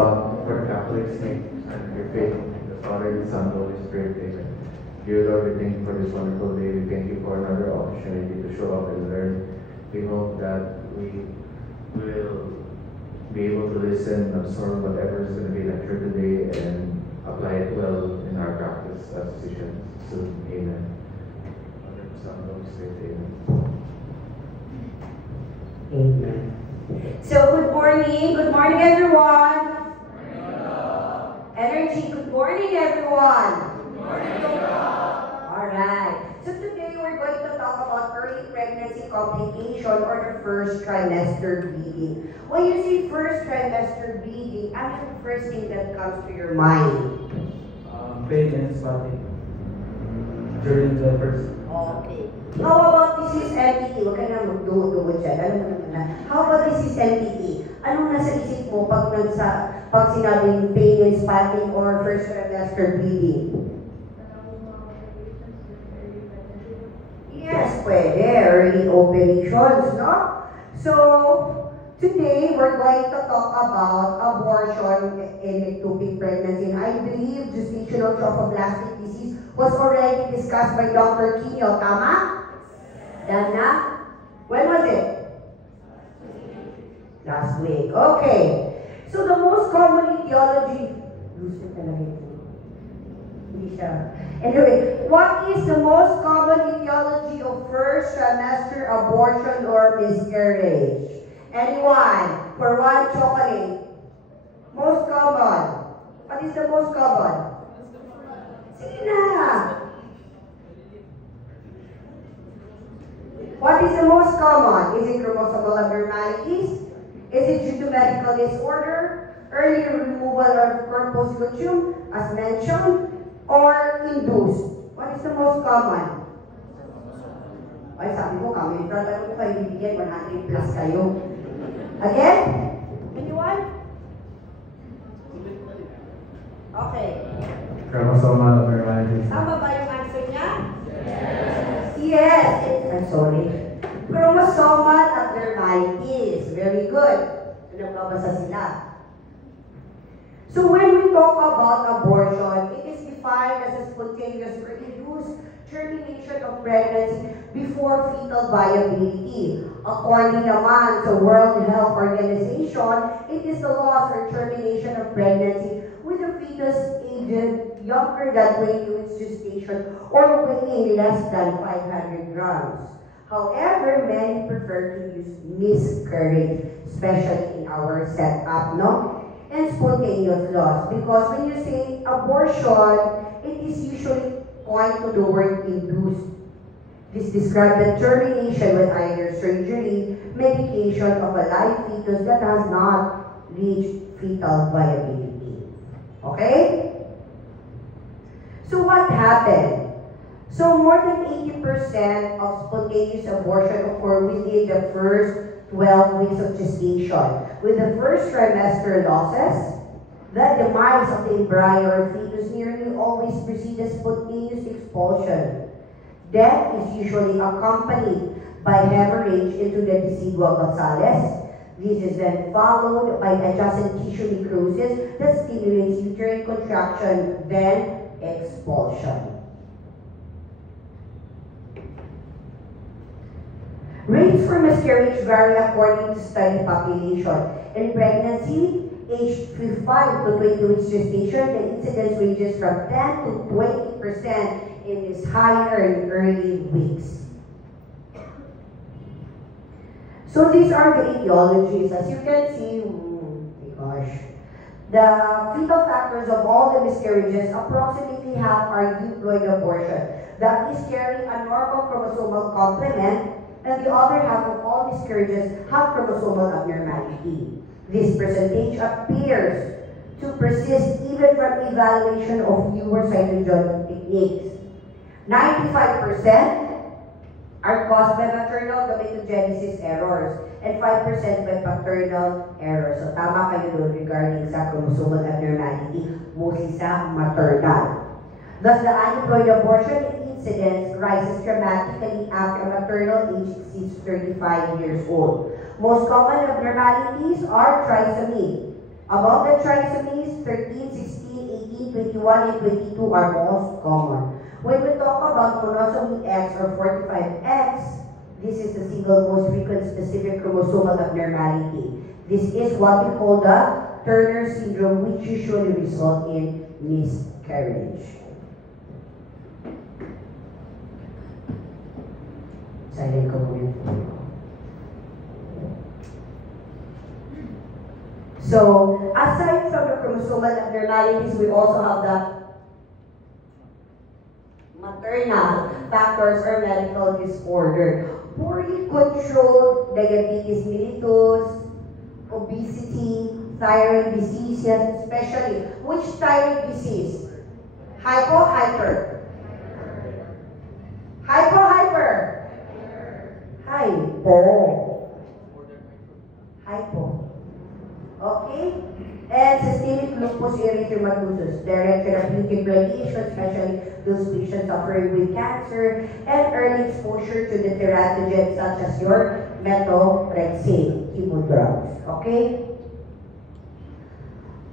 For Catholics, and your faith in the Father, the Son, and the Holy Spirit, amen. Dear Lord, we thank you for this wonderful day. We thank you for another opportunity to show up and learn. We hope that we will be able to listen, absorb whatever is going to be lectured today, and apply it well in our practice as Christians soon. Amen. Father, Son, and Holy Spirit, amen. Amen. So, good morning everyone. Energy, good morning everyone. Good morning. Alright, so today we're going to talk about early pregnancy complication or the first trimester bleeding. When you say first trimester bleeding, what is the first thing that comes to your mind? Pain and spotting during the first. Okay. How about this is MTT? Huwag ka na magduod-duod dyan. Alam mo naman na. How about this is MTT? Anong nasa isip mo pag sinabing pain and spotting or first trimester bleeding? Yes, pwede. Early operations, no? So, today we're going to talk about abortion in ectopic pregnancy. And I believe gestational trophoblastic disease was already discussed by Dr. Quino, tama? Dana? When was it? Last week. Okay. So the most common etiology, anyway, what is the most common etiology of first trimester abortion or miscarriage? Anyone? For one chocolate. Most common. What is the most common? Sige na. What is the most common? Is it chromosomal abnormalities? Is it due to medical disorder? Early removal of corpus luteum, as mentioned, or induced? What is the most common? Ay, sabi ko, kami, pero ko kayo bibigyan, 100 plus kayo. Again? Anyone? Okay. Chromosomal abnormalities. Tama ba yung answer niya? Yes. Yes. I'm sorry. Chromosomal abnormalities. Very good. Nagbabasa sila. So when we talk about abortion, it is defined as a spontaneous or induced termination of pregnancy before fetal viability. According naman to World Health Organization, it is the loss or termination of pregnancy with a fetus aged younger than 20 weeks gestation or weighing less than 500 grams. However, many prefer to use miscarriage, especially in our setup, no? And spontaneous loss. Because when you say abortion, it is usually point to the word induced. This describes the termination with either surgery, medication of a live fetus that has not reached fetal viability. Okay? So what happened? So more than 80% of spontaneous abortion occur within the first 12 weeks of gestation, with the first trimester losses. The demise of the embryo or fetus nearly always precedes spontaneous expulsion. Death is usually accompanied by hemorrhage into the decidua basalis. This is then followed by adjacent tissue necrosis that stimulates uterine contraction, then expulsion. Rates for miscarriage vary according to study population. In pregnancy, aged 5 to 20 weeks gestation, the incidence ranges from 10 to 20% and is higher in early weeks. So these are the etiologies. As you can see, the fetal factors of all the miscarriages, approximately half are euploid abortion. That is carrying a normal chromosomal complement, and the other half of all miscarriages have chromosomal abnormality. This percentage appears to persist even from evaluation of newer cytogenetic techniques. 95% are caused by maternal gametogenesis errors and 5% by paternal errors. So tama kayo doon regarding sa chromosomal abnormality, mostly sa maternal. Thus, the aneuploid abortion incidence rises dramatically after maternal age exceeds 35 years old. Most common abnormalities are trisomy, About the trisomies, 13, 16, 18, 21, and 22 are most common. When we talk about monosomy X or 45X, this is the single most frequent specific chromosomal abnormality. This is what we call the Turner syndrome, which usually result in miscarriage. Silent ko muna. So, aside from the chromosomal abnormalities, we also have the maternal factors or medical disorder. Poorly controlled diabetes mellitus, obesity, thyroid diseases, especially which thyroid disease? Hypo, hyper. Hypo, hyper. Hypo. Hypo. Okay? And systemic lupus erythematosus, direct therapeutic radiation, especially those patients suffering with cancer, and early exposure to the teratogens such as your methotrexate chemo drugs. Okay?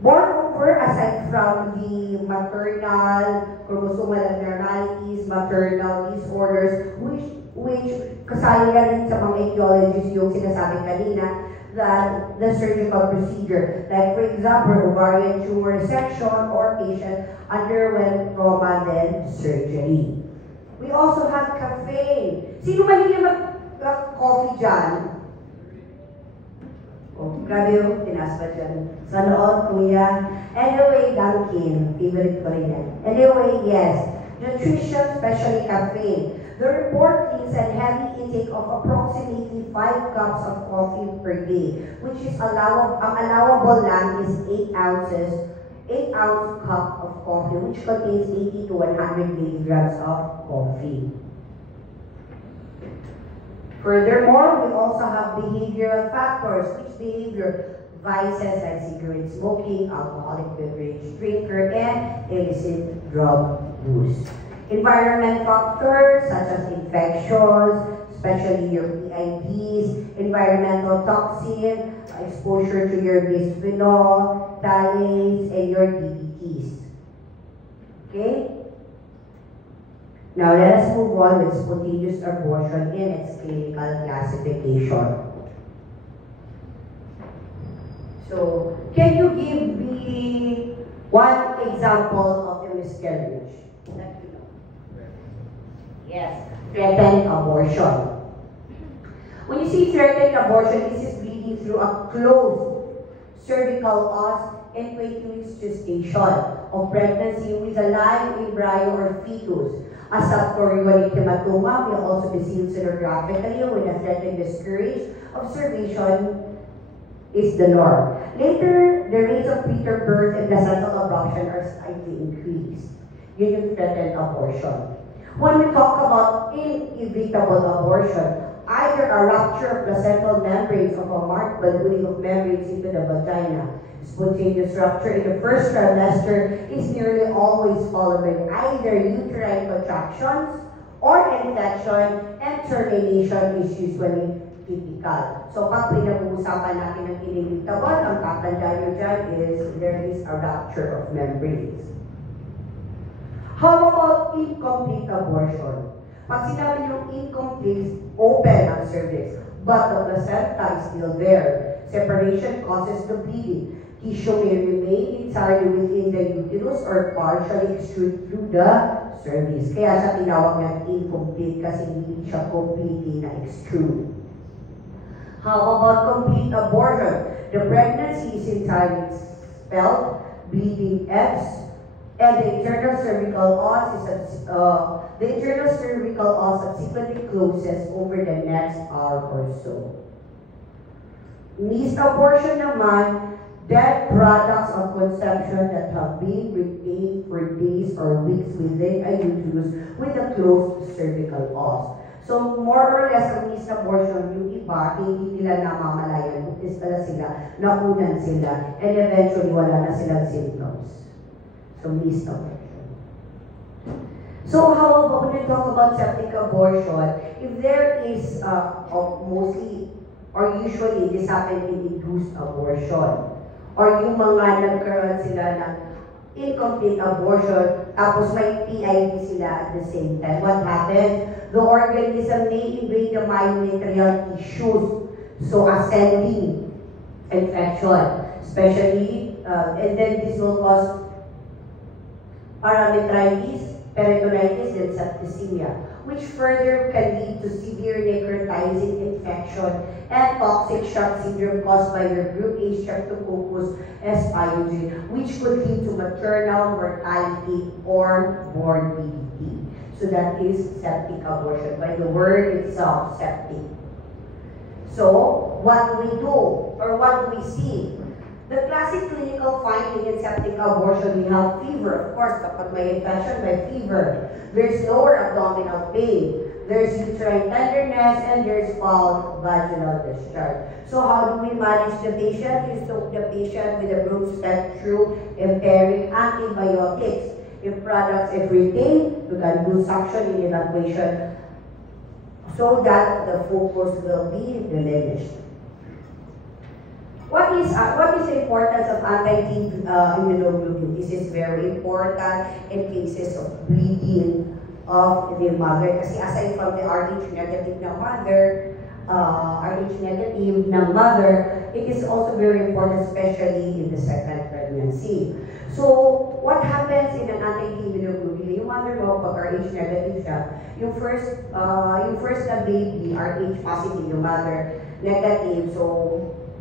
Moreover, aside from the maternal chromosomal abnormalities, maternal disorders, which kasali na rin sa mga etiologies yung sinasabi kanina, that the surgical procedure, like for example, ovarian tumor resection or patient underwent trauma then surgery. We also have caffeine. Sino mahilig mag-coffee dyan? Oh, grabe yung tinas pa dyan. Sa noon, kuya. Anyway, Dunkin. Favorite ko rin yan. Anyway, yes. Nutrition, especially caffeine. The report lists a heavy intake of approximately 5 cups of coffee per day, which is allowable lang is 8 ounces, 8-ounce cup of coffee, which contains 80 to 100 milligrams of coffee. Furthermore, we also have behavioral factors, which behavior vices like cigarette smoking, alcoholic beverage drinker, and illicit drug use. Environment factors such as infections, especially your PIDs, environmental toxin, exposure to your bisphenol, phthalates, and your DDTs. Okay? Now let us move on with spontaneous abortion in its clinical classification. So, can you give me one example of a miscarriage? Yes, threatened abortion. When you see threatened abortion, this is bleeding through a closed cervical os and 20 weeks gestation of pregnancy with a live embryo or fetus. A subchorionic hematoma may also be seen sonographically when a threatened miscarriage. Observation is the norm. Later, the rates of preterm birth and placental abruption are slightly increased. Yun yung threatened abortion. When we talk about inevitable abortion, either a rupture of placental membranes of a marked ballooning of membranes into the vagina, spontaneous rupture in the first trimester is nearly always followed by either uterine contractions or infection, and termination is usually typical. So pag pinag-uusapan natin ng inevitable, ang tatandaan nyo dyan is there is a rupture of membranes. How about incomplete abortion? Pag sinabi yung incomplete, open ang cervix, but the placenta is still there. Separation causes the bleeding. Tissue may remain entirely within the uterus or partially extrude through the cervix. Kaya siya tinawag na incomplete kasi hindi siya completely na-extrude. How about complete abortion? The pregnancy is entirely expelled, bleeding ebbs, and the internal cervical os subsequently closes over the next hour or so. Missed abortion naman, dead products of conception that have been retained for days or weeks within a uterus with a closed cervical os. So more or less, ang missed abortion, yung iba, hindi nila namamalayan, buntis pala sila, nakunan sila, and eventually wala na silang symptoms. So missed abortion. So how about when we talk about septic abortion, if there is mostly or usually this happens in induced abortion, or yung mga nagkaroon sila ng incomplete abortion, tapos may PID sila at the same time. What happens? The organism may invade the myometrial tissues, so ascending infection, especially, and then this will cause parametritis, peritonitis, and septicemia, which further can lead to severe necrotizing infection and toxic shock syndrome caused by the group A Streptococcus pyogenes, which could lead to maternal mortality or morbidity. So that is septic abortion, by the word itself, septic. So, what do we do, or what do we see? The classic clinical finding in septic abortion, we have fever. Of course, kapag may infection, may fever. There's lower abdominal pain. There's uterine tenderness, and there's foul vaginal discharge. So how do we manage the patient? You soak the patient with a broad-spectrum empiric antibiotics. If products is retained, you can do suction in evacuation so that the focus will be diminished. What is the importance of anti-immunoglobulin? This is very important in cases of bleeding of the mother. Kasi aside from the Rh negative na mother, it is also very important, especially in the second pregnancy. So, what happens in an anti-immunoglobulin? Yung mother mo, pag Rh negative siya, yung first na baby, Rh positive, yung mother negative, so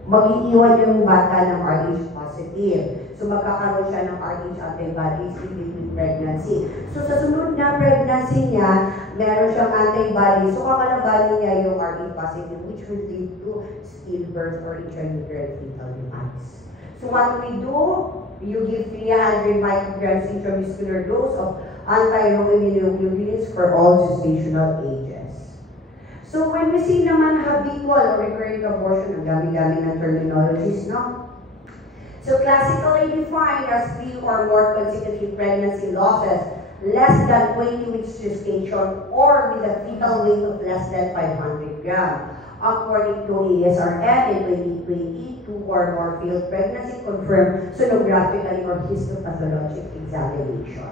mag-iiwan yung bata ng Rh positive. So, magkakaroon siya ng Rh antibodies in pregnancy. So, sa sunod na pregnancy niya, meron siyang antibodies. So, kakalabanin niya yung Rh positive, which will lead to stillbirth or intrauterine fetal demise. So, what do we do? You give 300 micrograms intramuscular dose of anti-immunoglobulins for all gestational ages. So, when we see naman habitual or recurrent abortion, ang dami-dami ng terminologies, no? So, classically defined as 3 or more consecutive pregnancy losses, less than 20 weeks gestation, or with a fetal weight of less than 500 grams. According to ASRM in 2020, 2 or more failed pregnancy confirmed sonographically or histopathologic examination.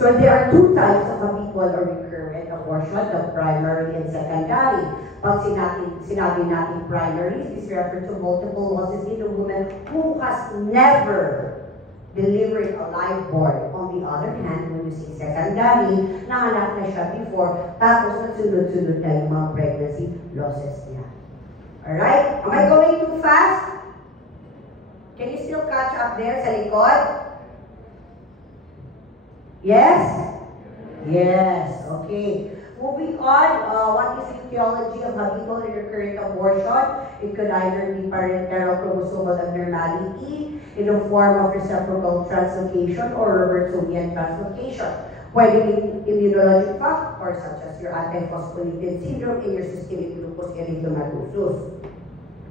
So there are 2 types of habitual or recurrent abortion, the primary and secondary. Pag sinabi natin primary, this refers to multiple losses in a woman who has never delivered a live born. On the other hand, when you say secondary, nanganak na siya before, tapos nagsunod-sunod na yung mga pregnancy losses niya. Alright? Am I going too fast? Can you still catch up there sa likod? Yes? Yes. Okay. Moving on, what is the etiology of habitual and recurrent abortion? It could either be parenteral chromosomal abnormality in the form of reciprocal translocation or Robertsonian translocation. Pwede be immunologic factors such as your antiphospholipid syndrome and your systemic lupus erythematosus.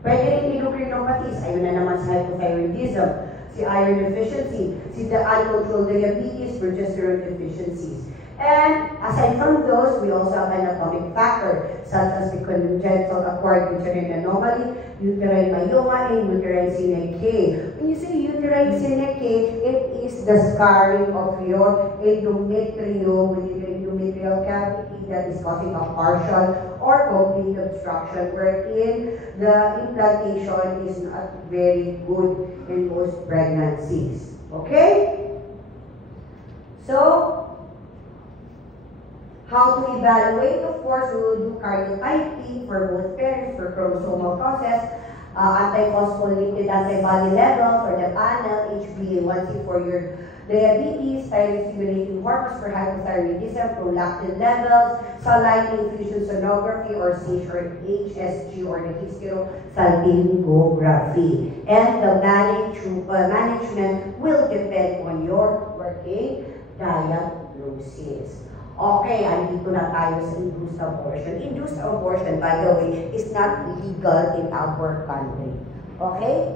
Pwede rin endocrinopathies, ayun na naman sa hypothyroidism, si iron deficiency, si the uncontrolled diabetes, progesterone deficiencies. And aside from those, we also have anatomic factor such as the congenital acquired uterine anomaly, uterine myoma, and uterine synechiae. When you say uterine synechiae, it is the scarring of your endometrium within your endometrial cavity that is causing a partial or complete obstruction, wherein the implantation is not very good in most pregnancies. Okay? So, how to evaluate? Of course, we will do karyotyping for both parents for chromosomal causes, antiphospholipid antibody level for the panel, HbA1c for your diabetes, thyroid-stimulating hormones for hypothyroidism, prolactin levels, saline infusion sonography or SAGE or HSG or the hysterosalpingography. And the management will depend on your working diagnosis. Okay, andito na tayo sa induced abortion. Induced abortion, by the way, is not legal in our country. Okay?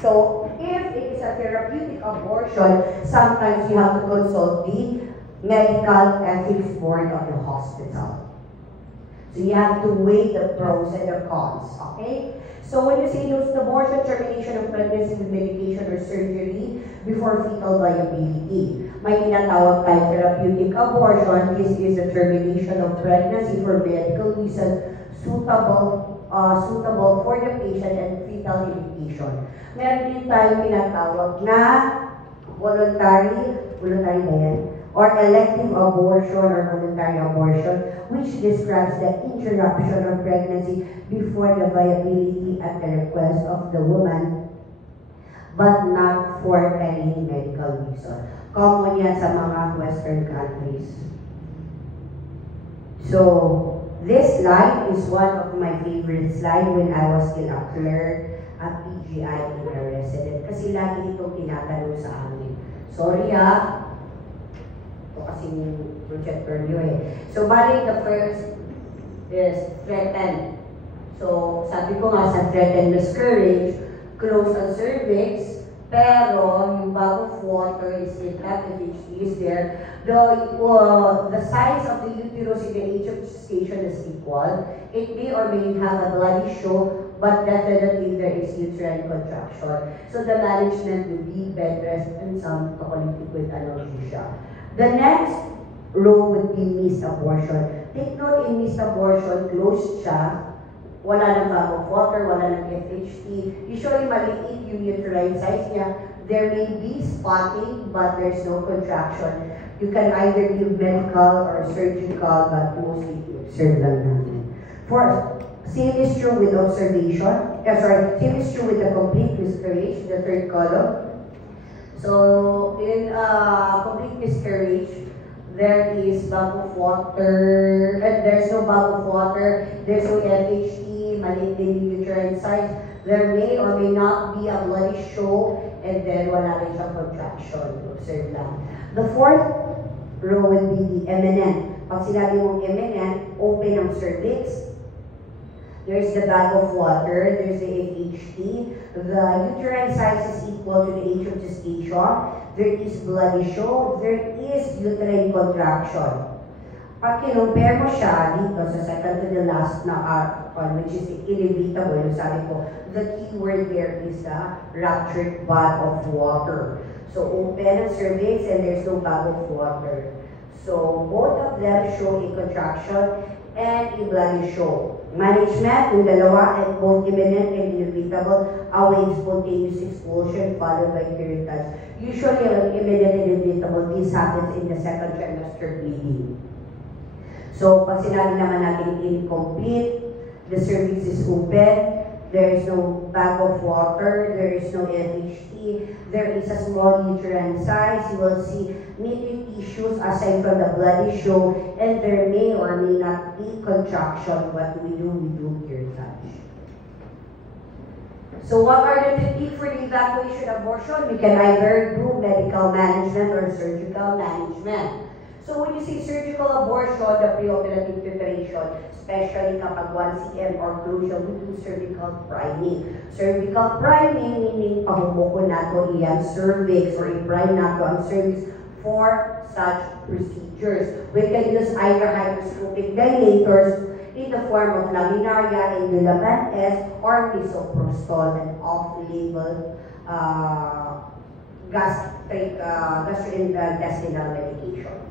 So, if it is a therapeutic abortion, sometimes you have to consult the medical ethics board of the hospital. So you have to weigh the pros and the cons, okay? So when you say no to abortion, termination of pregnancy with medication or surgery before fetal viability. May tinatawag tayong therapeutic abortion. This is the termination of pregnancy for medical reasons suitable for the patient and fetal education. Meron din tayong tinatawag na voluntary ba yan? Or elective abortion or voluntary abortion, which describes the interruption of pregnancy before the viability at the request of the woman, but not for any medical reason. Common yan sa mga Western countries. So, this slide is one of my favorite slides when I was still a clerk at PGI in a resident. Kasi lagi itong tinatanong sa amin. Sorry ito kasing projector nyo eh. So, bali the first is threatened. So, sabi ko nga sa threatened miscarriage, close ang cervix, pero yung bag of water is in FFHC is there. The size of the uterus in the age of gestation is equal. It may or may have a bloody show, but definitely there is uterine contraction. So the management will be bed rest and some tocolytic with analgesia. The next row would be missed abortion. Take note, in missed abortion, closed siya. Wala ng bag of water, wala ng FHT. Usually, maliit yung uterine size niya. There may be spotting, but there's no contraction. You can either give medical or surgical, but mostly observe lang natin. Same is true with observation. Same is true with the complete miscarriage, the third column. So, in complete miscarriage, there is bag of water, and there's no bag of water, there's no FHT, maliit din yung uterine size. There may or may not be a bloody show, and then wala rin siyang contraction. Observe lang. The fourth row will be the imminent. Pag sinabi mong imminent, open ang cervix. There's the bag of water, there's the FHT. The uterine size is equal to the age of gestation. There is bloody show, there is uterine contraction. Pag kinumpare mo siya dito sa second to the last na one, which is inevitable, sabi ko, the key word there is the ruptured bag of water. So open ang cervix and there's no bag of water. So both of them show a contraction and a bloody show. Management, yung dalawa, and both imminent and inevitable, await spontaneous expulsion followed by curettage. Usually, ang imminent and inevitable, this happens in the second trimester bleeding. So, pag sinabi naman natin incomplete, the cervix is open, there is no bag of water, there is no FHT, there is a small uterine size, you will see knitted tissues aside from the bloody show, and there may or may not be contraction. What we do curettage. So what are the techniques for the evacuation abortion? We can either do medical management or surgical management. So when you say surgical abortion, the preoperative preparation, especially kapag 1 cm or crucial, we do cervical priming. Cervical priming meaning pahumuko nato iyang cervix or i-prime nato ang cervix for such procedures. We can use either hygroscopic dilators in the form of laminaria, indulaban S, or misoprostol, an off-label gastrointestinal medication.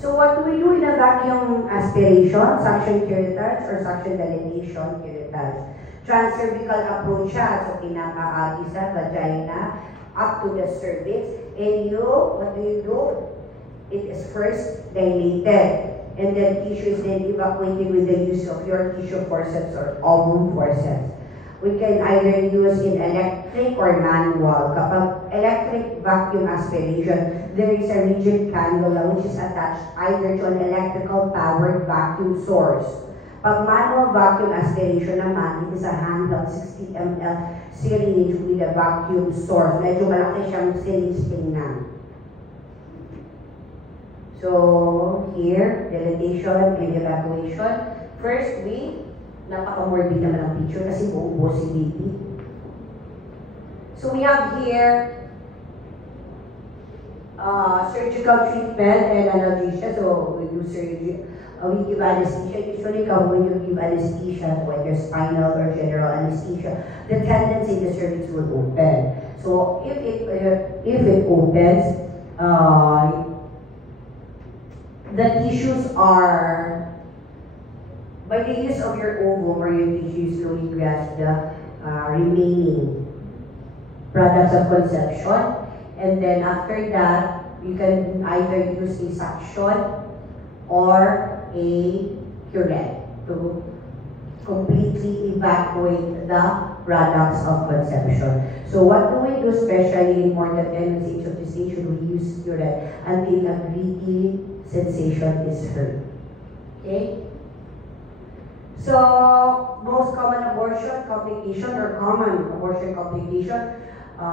So what do we do in a vacuum aspiration, suction curettage, or suction dilatation curettage? Transcervical approach siya, so pinakaagi sa vagina up to the cervix. And what do you do? It is first dilated, and then tissue is then evacuated with the use of your tissue forceps or ovum forceps. We can either use in electric or manual. Kapag electric vacuum aspiration, there is a rigid cannula which is attached either to an electrical powered vacuum source. Pag manual vacuum aspiration naman, it is a handheld 60 ml syringe with a vacuum source. Medyo malaki siyang syringe tingnan. So, here, dilatation and evacuation. First, napaka-morbid naman ang picture kasi buong si baby. So we have here surgical treatment and analgesia. So we do we give anesthesia. Usually, when you give anesthesia, whether spinal or general anesthesia, the tendency in the cervix will open. So if it opens, the tissues are, by the use of your ovum or your tissue, slowly grasp the remaining products of conception, and then after that, you can either use a suction or a curette to completely evacuate the products of conception. So what do we do, especially in more than 10 stages of gestation? We use curette until a gritty sensation is heard. Okay? So, most common abortion complication or common abortion complication,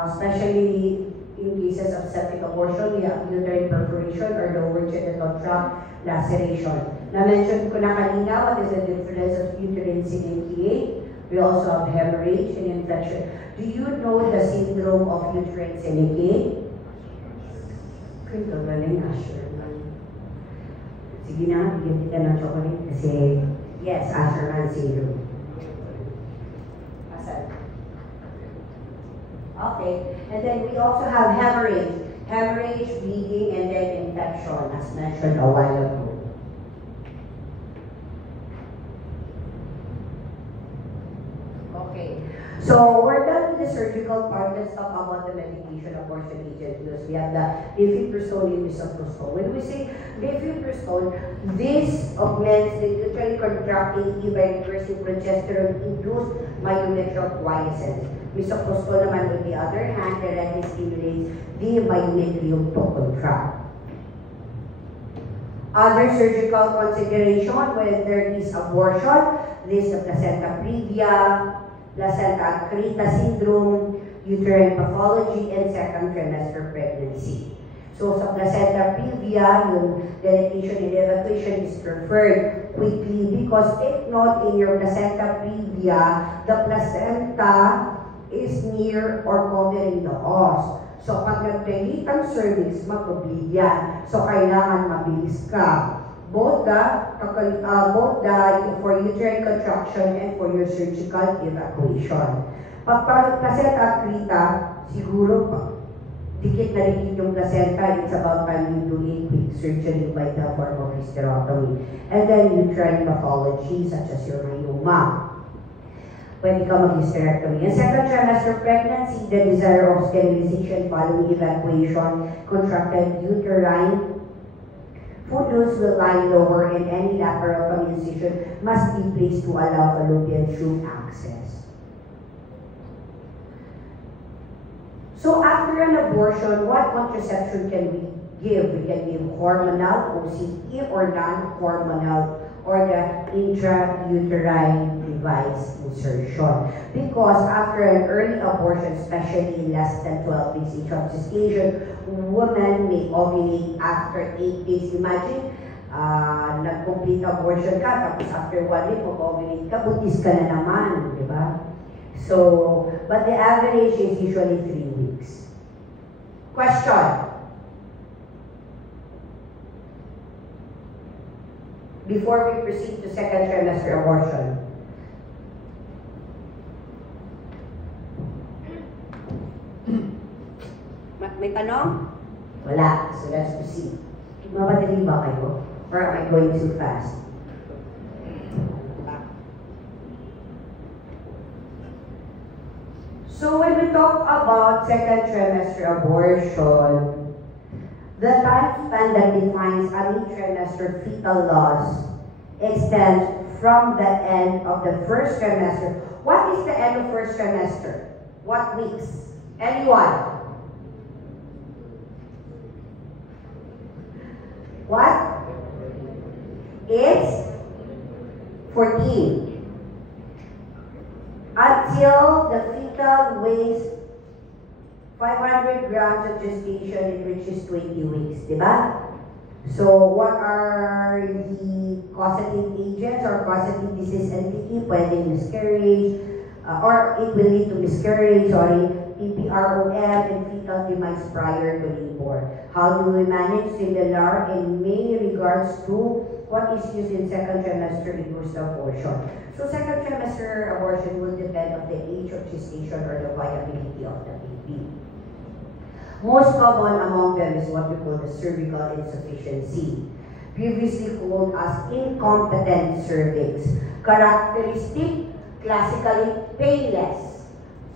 especially in cases of septic abortion, we have uterine perforation or lower genital tract laceration. Na-mention ko na kanina, what is the difference of uterine syncytiate? We also have hemorrhage and infection. Do you know the syndrome of uterine syncytiate? Kung galing, Asherman. Sige na, bigyan kita ng chocolate kasi yes, Asherman syndrome. Asan? Okay, and then we also have hemorrhage, bleeding, and then infection, as mentioned a while ago. Okay, so we're done with the surgical part. Let's talk about the medication abortion agent use. We have the mifepristone and misoprostol. When we say mifepristone, this augments the uterine contractility by reversing progesterone-induced myometrial quiescence. Misoprostol naman, on the other hand, directly stimulates the myometrium to contract. Other surgical consideration, whether this abortion, this the placenta previa, placenta accreta syndrome, uterine pathology, and second trimester pregnancy. So sa placenta previa, yung delectation and evacuation is preferred quickly because take note, in your placenta previa, the placenta is near or covering the os. So pag nag-dilate ang cervix, mag-bleed yan. So kailangan mabilis ka. Both for uterine contraction and for your surgical evacuation. Pag placenta accreta, siguro dikit na dikit yung placenta, it's about time you do a quick surgery by the form of hysterectomy. And then uterine pathology such as your myoma. Pwede ka mag-hysterectomy. In second trimester pregnancy, the desire of sterilization following evacuation, contracted uterine Footloose will lie lower and any lateral incision must be placed to allow fallopian tube access. So after an abortion, what contraception can we give? We can give hormonal, OCT, or non-hormonal, or the intrauterine device insertion. Because after an early abortion, especially in less than 12 weeks of gestation, women may ovulate after 8 days. Imagine, nag-complete abortion ka, tapos after 1 week, mag-ovulate ka, buntis ka na naman, di ba? So, but the average is usually 3 weeks. Question. Before we proceed to second trimester abortion. May tanong? Wala. So let's proceed. Mamadali ba kayo? Or am I going too fast? So when we talk about second trimester abortion, the time span that defines a mid-trimester fetal loss extends from the end of the first trimester. What is the end of first trimester? What weeks? Anyone? What? It's 14. Until the fetal weighs 500 grams of gestation, it reaches 20 weeks, diba? So, what are the causative agents or causative disease entity? Pwedeng miscarriage, or it will lead to miscarriage, PPROM and fetal demise prior to labor. How do we manage? Similar in many regards to what is used in second trimester induced abortion. So second trimester abortion will depend on the age of gestation or the viability of the baby. Most common among them is what we call the cervical insufficiency, previously called as incompetent cervix. Characteristic, classically painless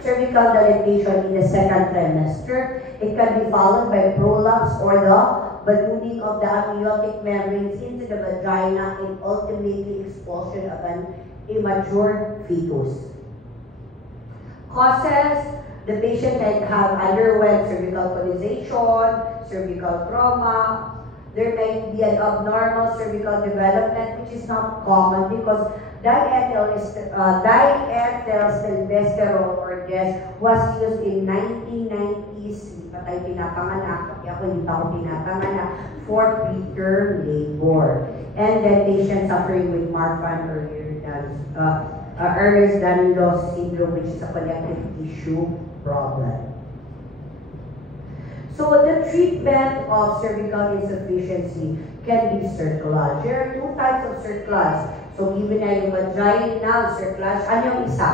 cervical dilatation in the second trimester. It can be followed by prolapse or the ballooning of the amniotic membranes into the vagina and ultimately expulsion of an immature fetus. Causes: the patient can have underwent cervical conization, cervical trauma. There may be an abnormal cervical development, which is not common because diethylstilbestrol or DES was used in 1990s. Hindi pa tayo pinapanganak, kaya ako hindi pa ako pinapanganak, for preterm labor. And then patients suffering with Marfan or Ehlers-Danlos syndrome, which is a connective tissue problem. So the treatment of cervical insufficiency can be cerclage. There are two types of cerclage. So given na yung vaginal cerclage, ano yung isa?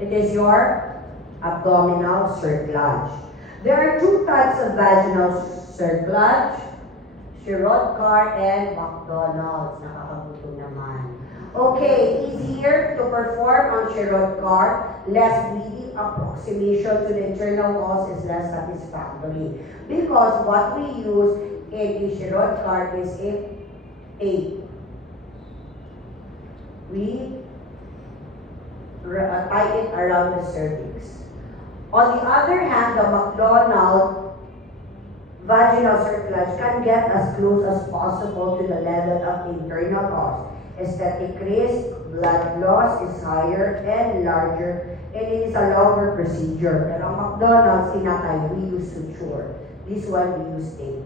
It is your abdominal cerclage. There are two types of vaginal cerclage, Sherrod-Carr and McDonald's. Nakakagutom naman. Okay, easier to perform on Sherrod-Carr, less bleeding, approximation to the internal cause is less satisfactory. Because what we use in the Sherrod-Carr is a tape. We tie it around the cervix. On the other hand, the McDonald vaginal cerclage can get as close as possible to the level of internal cause. Aesthetic risk, blood loss is higher and larger, and it is a longer procedure. Pero McDonald's, tinatay, we use suture. This one, we use tape.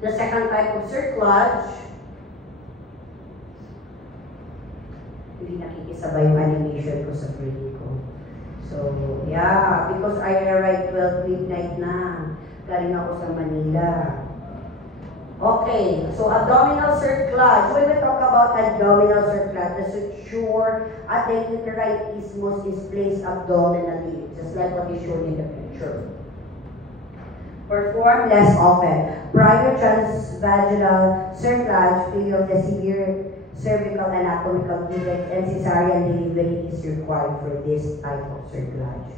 The second type of cerclage, hindi nakikisabay yung animation ko sa brain ko. So, yeah, because I arrived 12 midnight na. Galing ako sa Manila. Okay, so abdominal cerclage. When we talk about abdominal cerclage, the suture at the uterine isthmus is placed abdominally, just like what is shown in the picture. Perform less often. Prior transvaginal cerclage, failure of the severe cervical anatomical defect and cesarean delivery is required for this type of cerclage.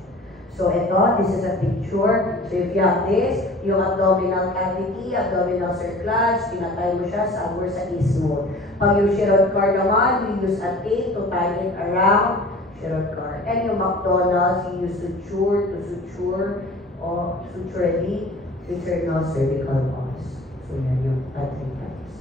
So ito, this is a picture. So if you have this, yung abdominal cavity, abdominal cerclage, tinatay mo siya somewhere sa isthmus. Pag yung Sherrod-Carr naman, we use a tape to tie it around Sherrod-Carr. And yung McDonald's, you use suture to suture or suturally internal cervical cause. So yan yung tatlong types.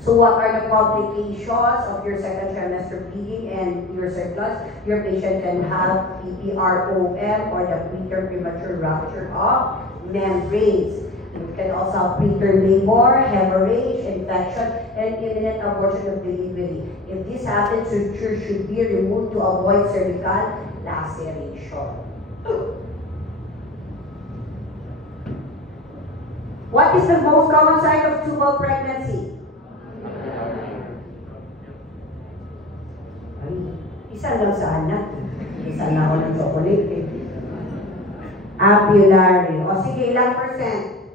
So what are the complications of your second trimester bleeding and your cerclage? Your patient can have PPROM or the preterm premature rupture of membranes. You can also have preterm labor, hemorrhage, infection, and imminent abortion of delivery. If this happens, suture should be removed to avoid cervical laceration. What is the most common sign of tubal pregnancy? Ay, isa lang sa anak. Isa lang ako ng chocolate eh. Apulary. O sige, ilang percent?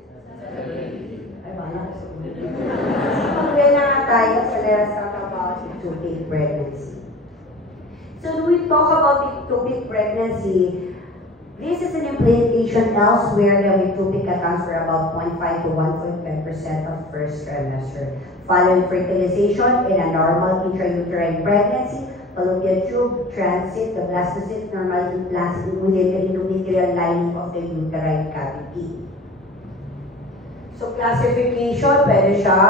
Ay, wala. Pag-uwi na nga tayo sa let's talk about ectopic pregnancy. So when we talk about ectopic pregnancy, this is an implantation elsewhere that ectopic accounts for about 0.5 to 1.5% of first trimester. Following fertilization in a normal intrauterine pregnancy, fallopian tube, transit, the blastocyst normally implants within the endometrial lining of the uterine cavity. So classification, pwede siya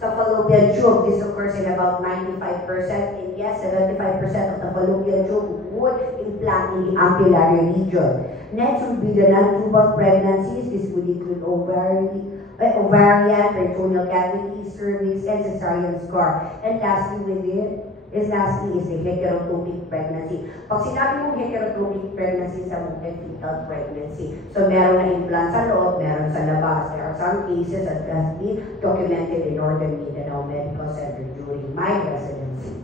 sa fallopian tube. This occurs in about 95%, and yes, 75% of the fallopian tube would implant in the ampullary region. Next would be the non-tubal pregnancies. This would include ovarian, peritoneal cavity, cervix, and cesarean scar. And lastly, within is lastly is the heterotropic pregnancy. Pag sinabi mong heterotropic pregnancy sa mong fetal pregnancy, so meron na implant sa loob, meron sa labas. There are some cases that has been documented in Northern Mindanao Medical Center during my residency.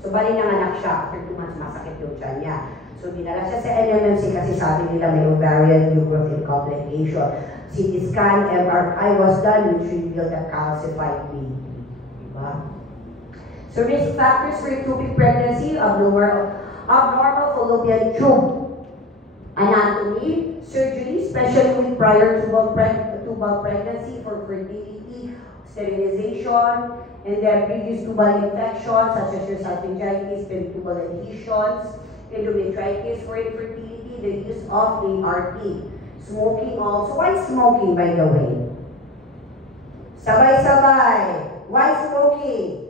So bali nanganak siya, after 2 months masakit yung tiyan niya. So dinala siya sa NMMC kasi sabi nila may ovarian new growth and complication. CT scan, MRI was done which revealed a calcified baby. Diba? So risk factors for ectopic pregnancy, abnormal fallopian tube anatomy, surgery, especially with prior tubal pregnancy for fertility, sterilization, and then previous tubal infections such as your salpingitis, tubal adhesions, endometritis for infertility, the use of ART. Smoking also. Why smoking, by the way? Sabay-sabay. Why smoking?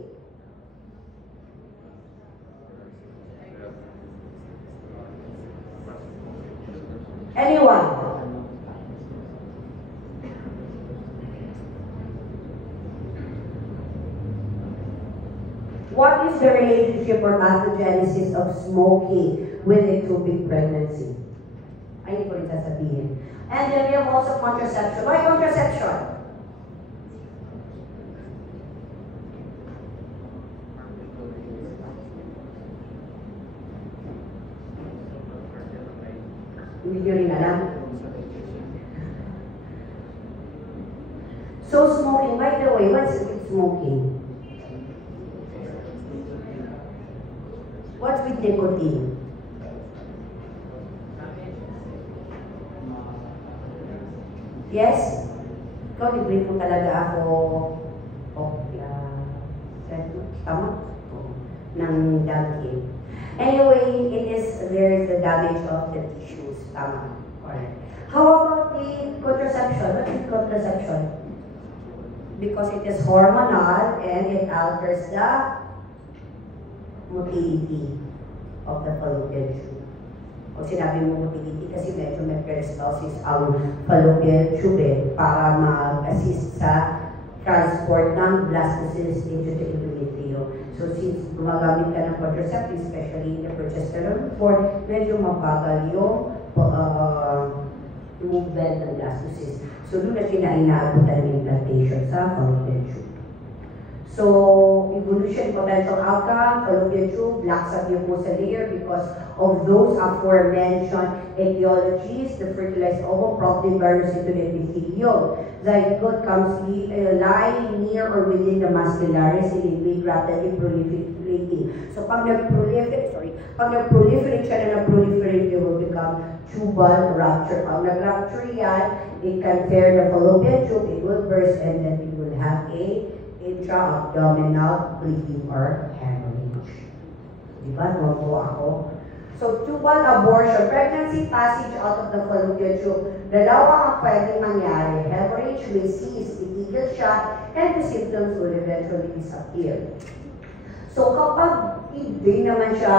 Anyone? What is the relationship or pathogenesis of smoking with ectopic pregnancy? Ay, hindi ko rin sasabihin. And then we have also contraception. Why contraception? Hindi nyo rin alam. So smoking, by the way, what's with smoking? What's with nicotine? Yes? Ikaw, libre mo talaga ako tama? Ng damage. Anyway, there is the damage of the tissues. Tama. Alright. How about the contraception? What is contraception? Because it is hormonal and it alters the motility of the fallopian tube. O sinabi mo motility kasi medyo may peristalsis ang fallopian tube para mag-assist sa transport ng blastocysts into the endometrium. So since gumagamit ka ng contraceptive, especially in the progesterone form, medyo mabagal yung movement ng blastocysts. So doon na inaabutan ng implantation sa fallopian tube. So, evolution potential outcome, fallopian tube, black submucosal layer because of those aforementioned etiologies, the fertilized ovum promptly burrows into the epithelium. Zygote comes lying near or within the mascularis and invade rapidly proliferating. So, pag nag-proliferate siya na nag-proliferate, it will become tubal rupture. Pag nag-rupture yan, it can tear the fallopian tube, it will burst, and then it will have a intra-abdominal bleeding or hemorrhage. Diba? Nubo ako. So, tubal abortion, pregnancy passage out of the fallopian tube. Dalawa ang pwedeng mangyari. Hemorrhage may cease, titigil siya, and the symptoms will eventually disappear. So, kapag hindi naman siya,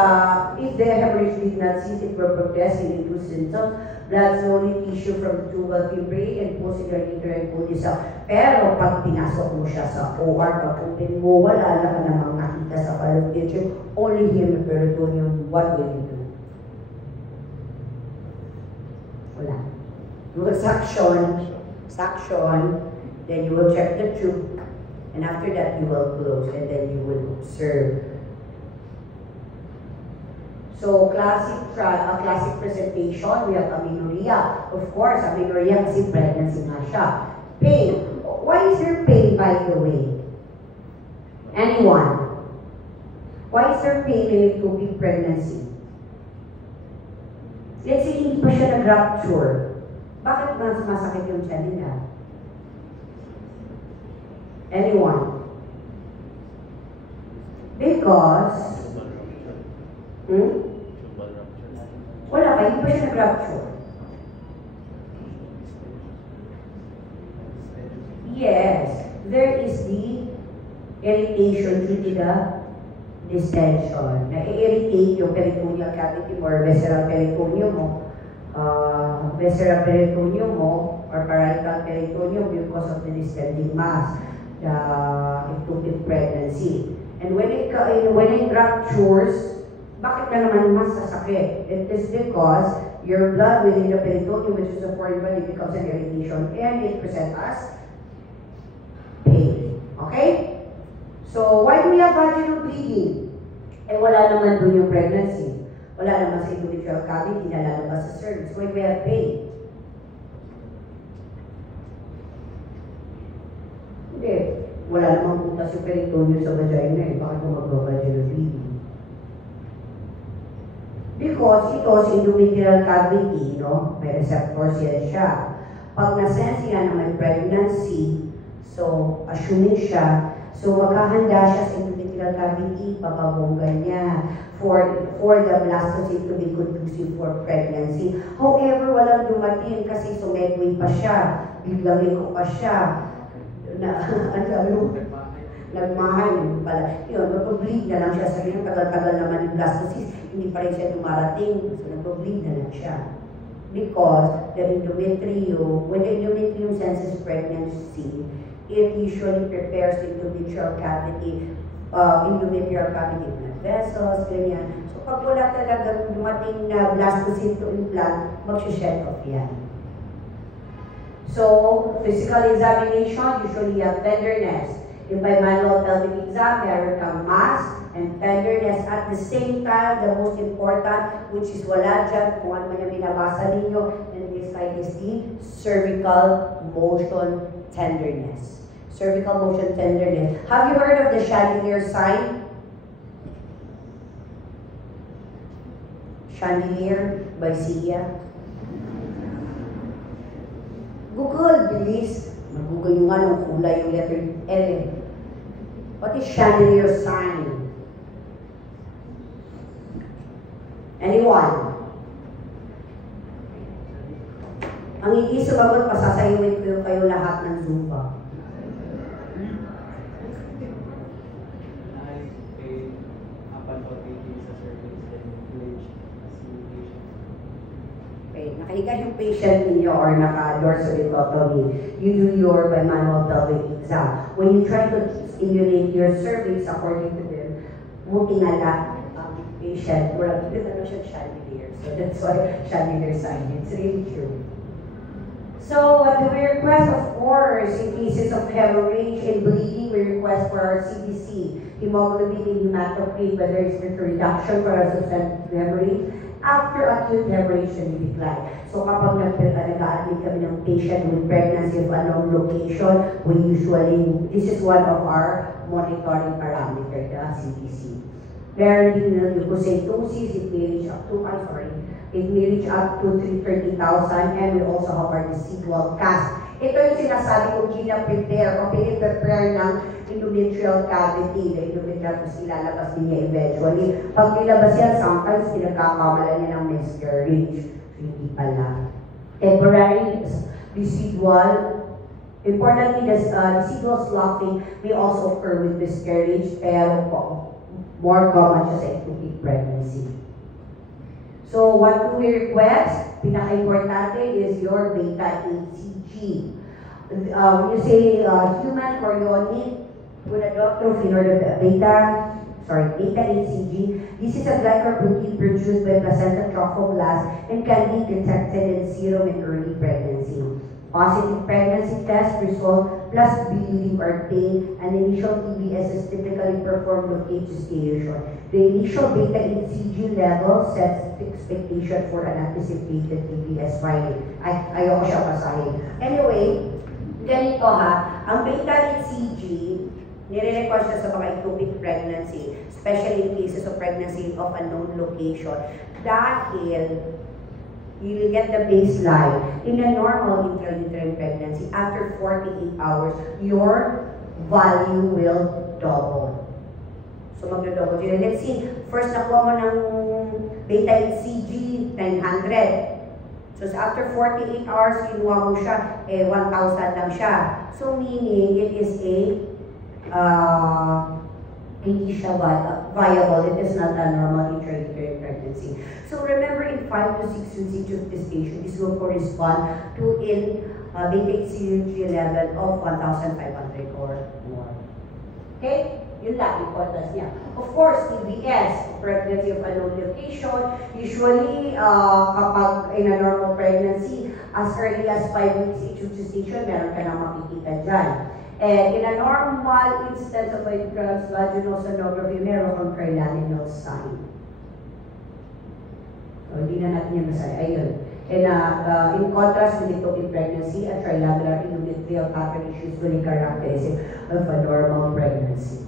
if the hemorrhage did not cease, it will progress in induced symptoms, blood slowly tissue from the tubal fibri and posterior uterine cell. Pero pag pinasok mo siya sa OR, pag open mo, wala na ka namang nakita sa fallopian tube, only hemiperitoneum, what will you do? Wala. You will suction, then you will check the tube, and after that you will close, and then you will observe. So, classic presentation, we have amenorrhea. Of course, amenorrhea kasi pregnancy nga siya. Pain. Why is there pain, by the way? Anyone? Why is there pain in ectopic pregnancy? Let's say, hindi pa siya nag-rupture. Bakit mas masakit yung tiyan nila? Anyone? Because wala pa, hindi pa siya nag-rupture. Yes, there is the irritation due to the distension. Na-irritate yung peritoneal cavity mo or visceral peritoneum mo, or parietal peritoneum because of the distending mass, the ectopic pregnancy. And when it ruptures, bakit na naman mas sasakit? It is because your blood within the peritoneum, which is a foreign body, becomes an irritation and it presents as pain. Okay? So, why do we have vaginal bleeding? Eh, wala naman doon yung pregnancy. Wala naman sa endometrial cavity, nalalabas sa cervix. Why do we have pain? Hindi. Wala namang butas yung peritoneum sa vagina eh. Bakit mo magva-vaginal bleeding? Because ito, sa endometrial cavity, no, may receptors yan siya. Pag na-sense yan na may pregnancy, so, assuming siya, so maghahanda siya sa endometrial cavity, papabongga niya for the blastocyst to be conducive for pregnancy. However, walang dumating kasi sumegway pa siya, biglang ko pa siya, nagmahay pala. Yun, nagpa-bleed na lang siya. Sabi ng tagal-tagal naman yung blastocyst, hindi pa rin siya dumarating. So, nagpa-bleed na lang siya. Because the endometrium, when the endometrium senses pregnancy, it usually prepares the endometrial cavity, blood vessels, ganyan. So, pag wala talagang dumating na blastocyst to implant, mag-shed off yan. So, physical examination, usually you have tenderness. Yung by manual pelvic exam, meron kang mass and tenderness. At the same time, the most important, which is wala dyan, kung ano man yung binabasa ninyo, and this side is the cervical motion tenderness. Cervical motion tenderness. Have you heard of the chandelier sign? Chandelier by Sia. Google, please. Mag-google yung anong kulay yung letter L. What is chandelier sign? Anyone? Ang hindi sumagot, pasasayawin ko kayo lahat ng Zumba. Nakahiga yung patient ninyo or naka-dorsal-dichotomy, you do your bimanual pelvic exam. When you try to stimulate your cervix according to them, mutingala ang patient, wala siya chandelier. So that's why chandelier sign. It's really true. So what do we request? Of course, in cases of hemorrhage and bleeding, we request for our CBC, hemoglobin and hematocrit, whether it's with reduction for a substantive hemorrhage, after acute hemorrhage and decline. So kapag nag-a-admit kami ng patient with pregnancy of unknown location, we usually, this is one of our monitoring parameter, the CBC. Meron din ng leukocytosis, it may reach up to, it may reach up to 330,000, and we also have our residual cast. Ito yung sinasabi kong gina-prepare o piniprepare ng endometrial cavity. The endometrial is ilalabas din niya eventually. Pag nilabas yan, sometimes pinagkakamalan niya ng miscarriage. Hindi pala. Temporary residual. Importantly, residual sloughing may also occur with miscarriage, pero more common siya sa ectopic pregnancy. So, what do we request? Pinaka-importante is your beta-HCG. When you say human chorionic gonadotrophin or the beta-HCG, this is a glycoprotein produced by placenta trophoblast and can be detected in serum in early pregnancy. Positive pregnancy test result plus bleeding or pain, and initial TBS is typically performed with age gestation. The initial beta-HCG level sets expectation for an anticipated TBS finding. Ayoko siya basahin. Anyway, ganito ha, ang beta-HCG, nire-request siya sa mga ectopic pregnancy, especially in cases of pregnancy of unknown location, dahil you will get the baseline. In a normal intrauterine pregnancy, after 48 hours, your value will double. So magdo-double. Let's see, first nakuha mo ng beta-HCG, 900. So after 48 hours, kinuha mo siya, 1,000 lang siya. So meaning, it is a, hindi siya viable. It is not a normal intrauterine pregnancy. So remember, in 5 to 6 weeks of gestation, this will correspond to beta-HCG level of 1,500 or more. Okay? Yun lang, yung contrast niya. Of course, TBS, pregnancy of unknown location, usually kapag in a normal pregnancy, as early as 5 weeks into gestation, meron ka nang makikita dyan. And in a normal instance of a transvaginal sonography, meron kang trilaminal sign. So, hindi na natin yung masaya. Ayun. And in contrast with ectopic pregnancy, a trilaminar endometrial pattern is usually characteristic of a normal pregnancy.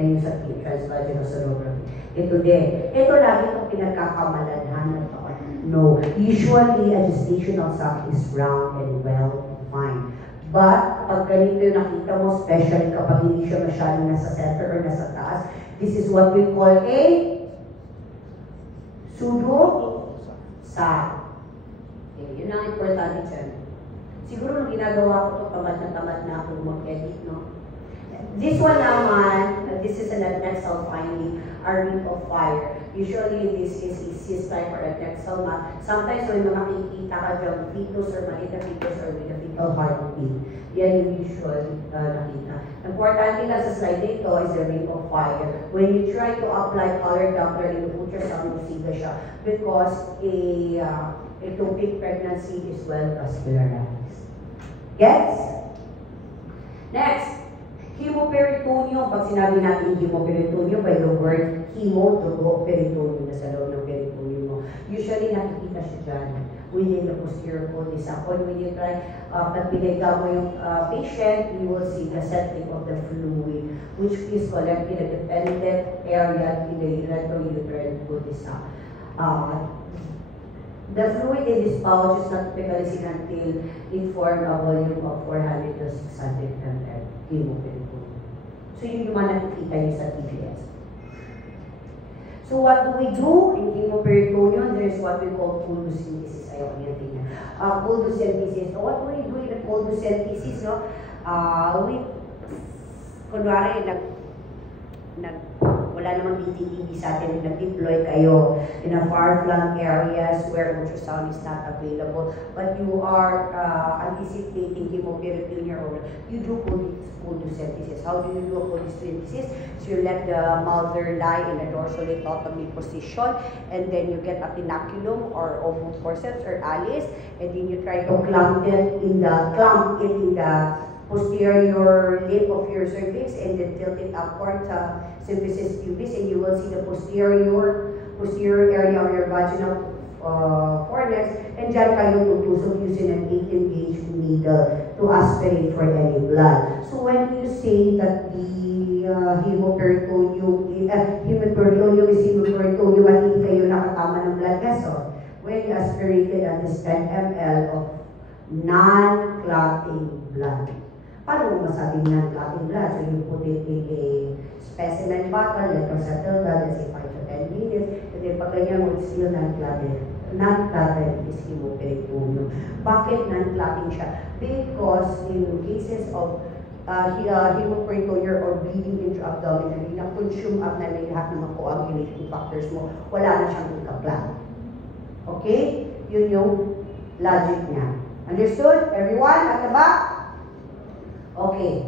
Yan yung sa transvaginal sonography. Ito din. Ito lagi itong pinagkakamaladhanan ito. No. Usually, a gestational sac is round and well-defined. But, pag ganito yung nakita mo, especially kapag hindi siya masyadong nasa center or nasa taas, this is what we call a pseudo-sac. Okay, yun ang importante dyan. Siguro nung ginagawa ko ito, tamad na ako mag-edit, no? This one naman, this is an adnexal finding, a ring of fire. Usually, this is a cyst type or adnexal mass. Sometimes, when makikita ka dyan, fetus or maliit na fetus or with a fetal heartbeat, yan yung usual nakita. Importante na sa slide dito is the ring of fire. When you try to apply color Doppler in the ultrasound, you see siya because ectopic pregnancy is well vascularized. Yes? Next. Hemoperitoneum, pag sinabi natin hemoperitoneum, by the word hemo, dugo, peritoneum, nasa loob ng peritoneum mo. Usually, nakikita siya dyan, within the posterior cul-de-sac. When you try, pag pinigga mo yung patient, you will see the settling of the fluid, which is collected in a dependent area in the retrouterine cul-de-sac. The fluid in this pouch is not typically seen until it forms a volume of 400 to 600 ml hemoperitoneum. So yun yung mga nakikita nyo sa TBS. So what do we do in hemoperitoneum? There is what we call pulmocentesis. Ayaw ko yung tingnan. Pulmocentesis. So what do we do in the pulmocentesis? No? Kunwari, wala namang DTTV sa atin, nag-deploy kayo in a far-flung areas where ultrasound is not available, but you are anticipating hemoperitoneum, or you do pulmocentesis. How do you do a pulmocentesis? So you let the mother lie in a dorsolaterotomy position, and then you get a pinaculum or ovum forceps or ALICE, and then you try to clamp it in the posterior lip of your cervix, and then tilt it upward sa symphysis pubis, and you will see the posterior area of your vaginal fornix, and dyan kayo tutusok using an 18-gauge needle to aspirate for any blood. So when you say that the hemoperitoneum is hemoperitoneum at hindi kayo nakatama ng blood vessel, when you aspirated at this 10 ml of non-clotting blood. Paano mo masabing non-clotting blood? So you put it in a specimen bottle, let us settle that, let's say 5 to 10 minutes, and then pag ganyan mo, it's still non-clotted. Non-clotted is hemoperitoneum. Bakit non-clotting siya? Because in cases of hemoperitoneum or bleeding intra-abdominally, na-consume up na lahat ng mga coagulating factors mo, wala na siyang ikaplan. Okay? Yun yung logic niya. Understood? Everyone? At the back? Okay.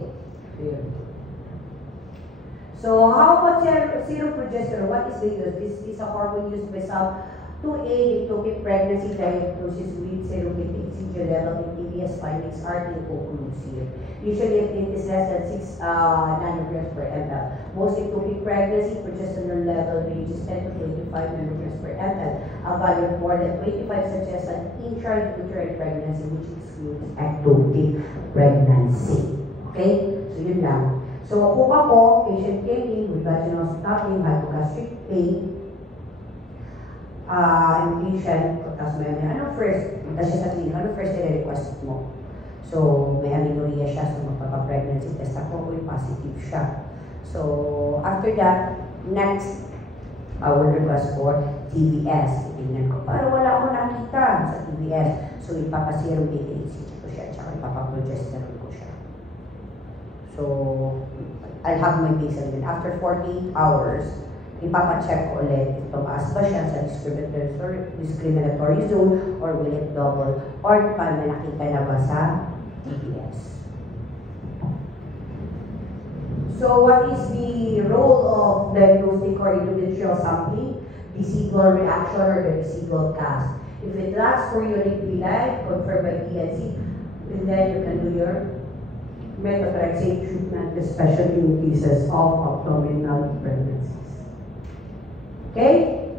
So, how about serum progesterone? What is the use? This is a hormone used by some to aid ectopic pregnancy diagnosis with serotonin HCG level in TBS findings are inconclusive. Usually, it is less than 6 nanograms per ml. Most ectopic pregnancy progesterone level ranges 10 to 25 nanograms per ml. A value of more than 25 suggests an intrauterine pregnancy, which excludes ectopic pregnancy. Okay? So, yun lang. So, kung ako, patient came in with vaginal stopping, hypogastric pain, yung patient, tapos may ano first, tapos siya sa clinic, ano first i-request mo? So, may amenorrhea siya, so magpapa-pregnancy test ako, kung positive siya. So, after that, next, our request for TBS. Tingnan ko, para wala akong nakita sa TBS. So, ipapasirum DTHCG ko siya, tsaka ipapaprogesterone ko siya. So, I'll have my basal din. After 48 hours, ipapacheck ko ulit if tumaas ba siya sa discriminatory zone or will it double or paano nakita na ba sa TBS. So what is the role of diagnostic or endometrial sampling? Residual reaction or the residual cast. If it lacks chorionic villi, confirmed by ENC, and then you can do your methotrexate treatment, especially in cases of abdominal pregnancies. Okay?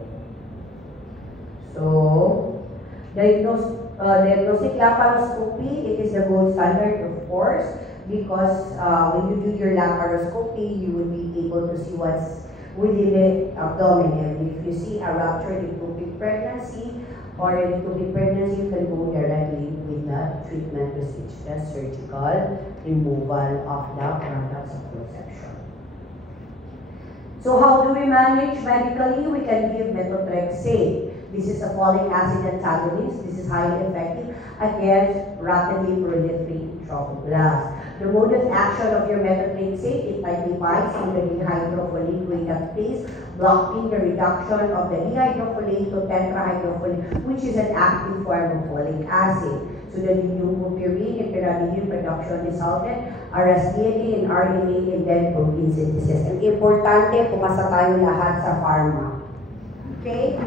So, diagnostic laparoscopy, it is the gold standard, of course, because when you do your laparoscopy, you will be able to see what's within the abdomen. And if you see a ruptured ectopic pregnancy or an ectopic pregnancy, you can go directly with the treatment, which is the surgical removal of the products of conception. So how do we manage medically? We can give methotrexate. This is a folic acid antagonist. This is highly effective against rapidly proliferating trophoblasts. The mode of action of your methotrexate, it divides on the dihydrofolate reductase, blocking the reduction of the dihydrofolate to tetrahydrofolate, which is an active form of folic acid. So the purine and pyrimidine production resulted, arrest DNA and RNA, and then protein synthesis. And importante, pumasa tayo lahat sa pharma. Okay?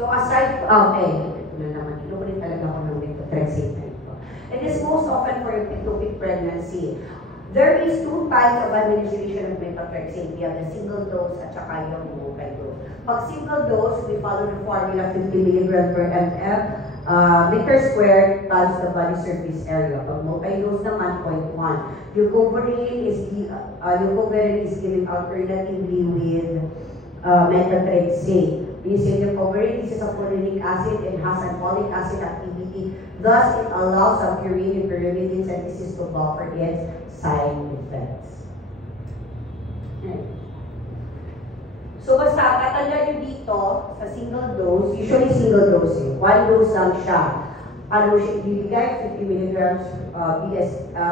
So aside, okay, ito na naman, inuulit talaga ako ng methotrexate na ito. It is most often for ectopic pregnancy. There is two types of administration of methotrexate. We have the single dose at saka yung multi-dose. Pag single dose, we follow the formula 50 mg per ml, meter squared times the body surface area. Pag multi-dose naman, 0.1. Leucovorin is given alternatively with methotrexate. When you say leucovorin, this is a folinic acid and has an folic acid activity. Thus, it allows some purine and pyrimidine synthesis to buffer against side effects. So, basta, katanda nyo dito, sa single dose, usually single dose eh. One dose lang siya. Ano siya, ibibigay 50 mg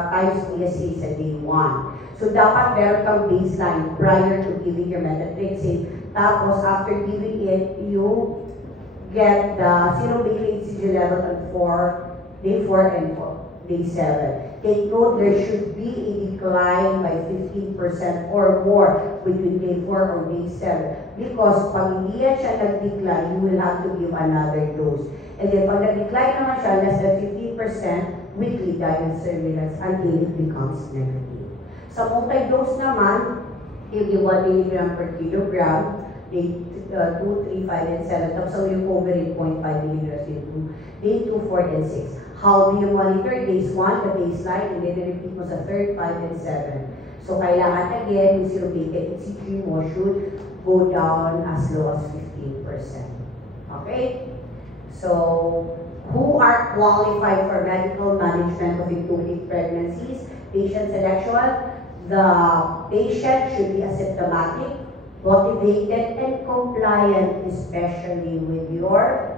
times PSA sa day 1. So, dapat meron kang baseline prior to giving your methotrexate. Tapos, after giving it, you get the serum HCG level on day 4 and day 7. Take note, there should be a decline by 15% or more between day 4 or day 7. Because pag hindi yan siya nag-decline, you will have to give another dose. And then, pag nag-decline naman siya, less than 15%, weekly diet surveillance until it becomes negative. Sa multi-dose naman, if you 1 mg per kilogram, day 2, 3, 5, and 7. Tapos so yung Leucovorin 0.5 mg into day 2, 4, and 6. How do you monitor? Days 1, the baseline, and then repeat mo sa 3rd, 5, and 7. So kailangan again, yung serobated HCG mo should go down as low as 15%. Okay? So, who are qualified for medical management of ectopic pregnancies? Patient selection. The patient should be asymptomatic, motivated, and compliant, especially with your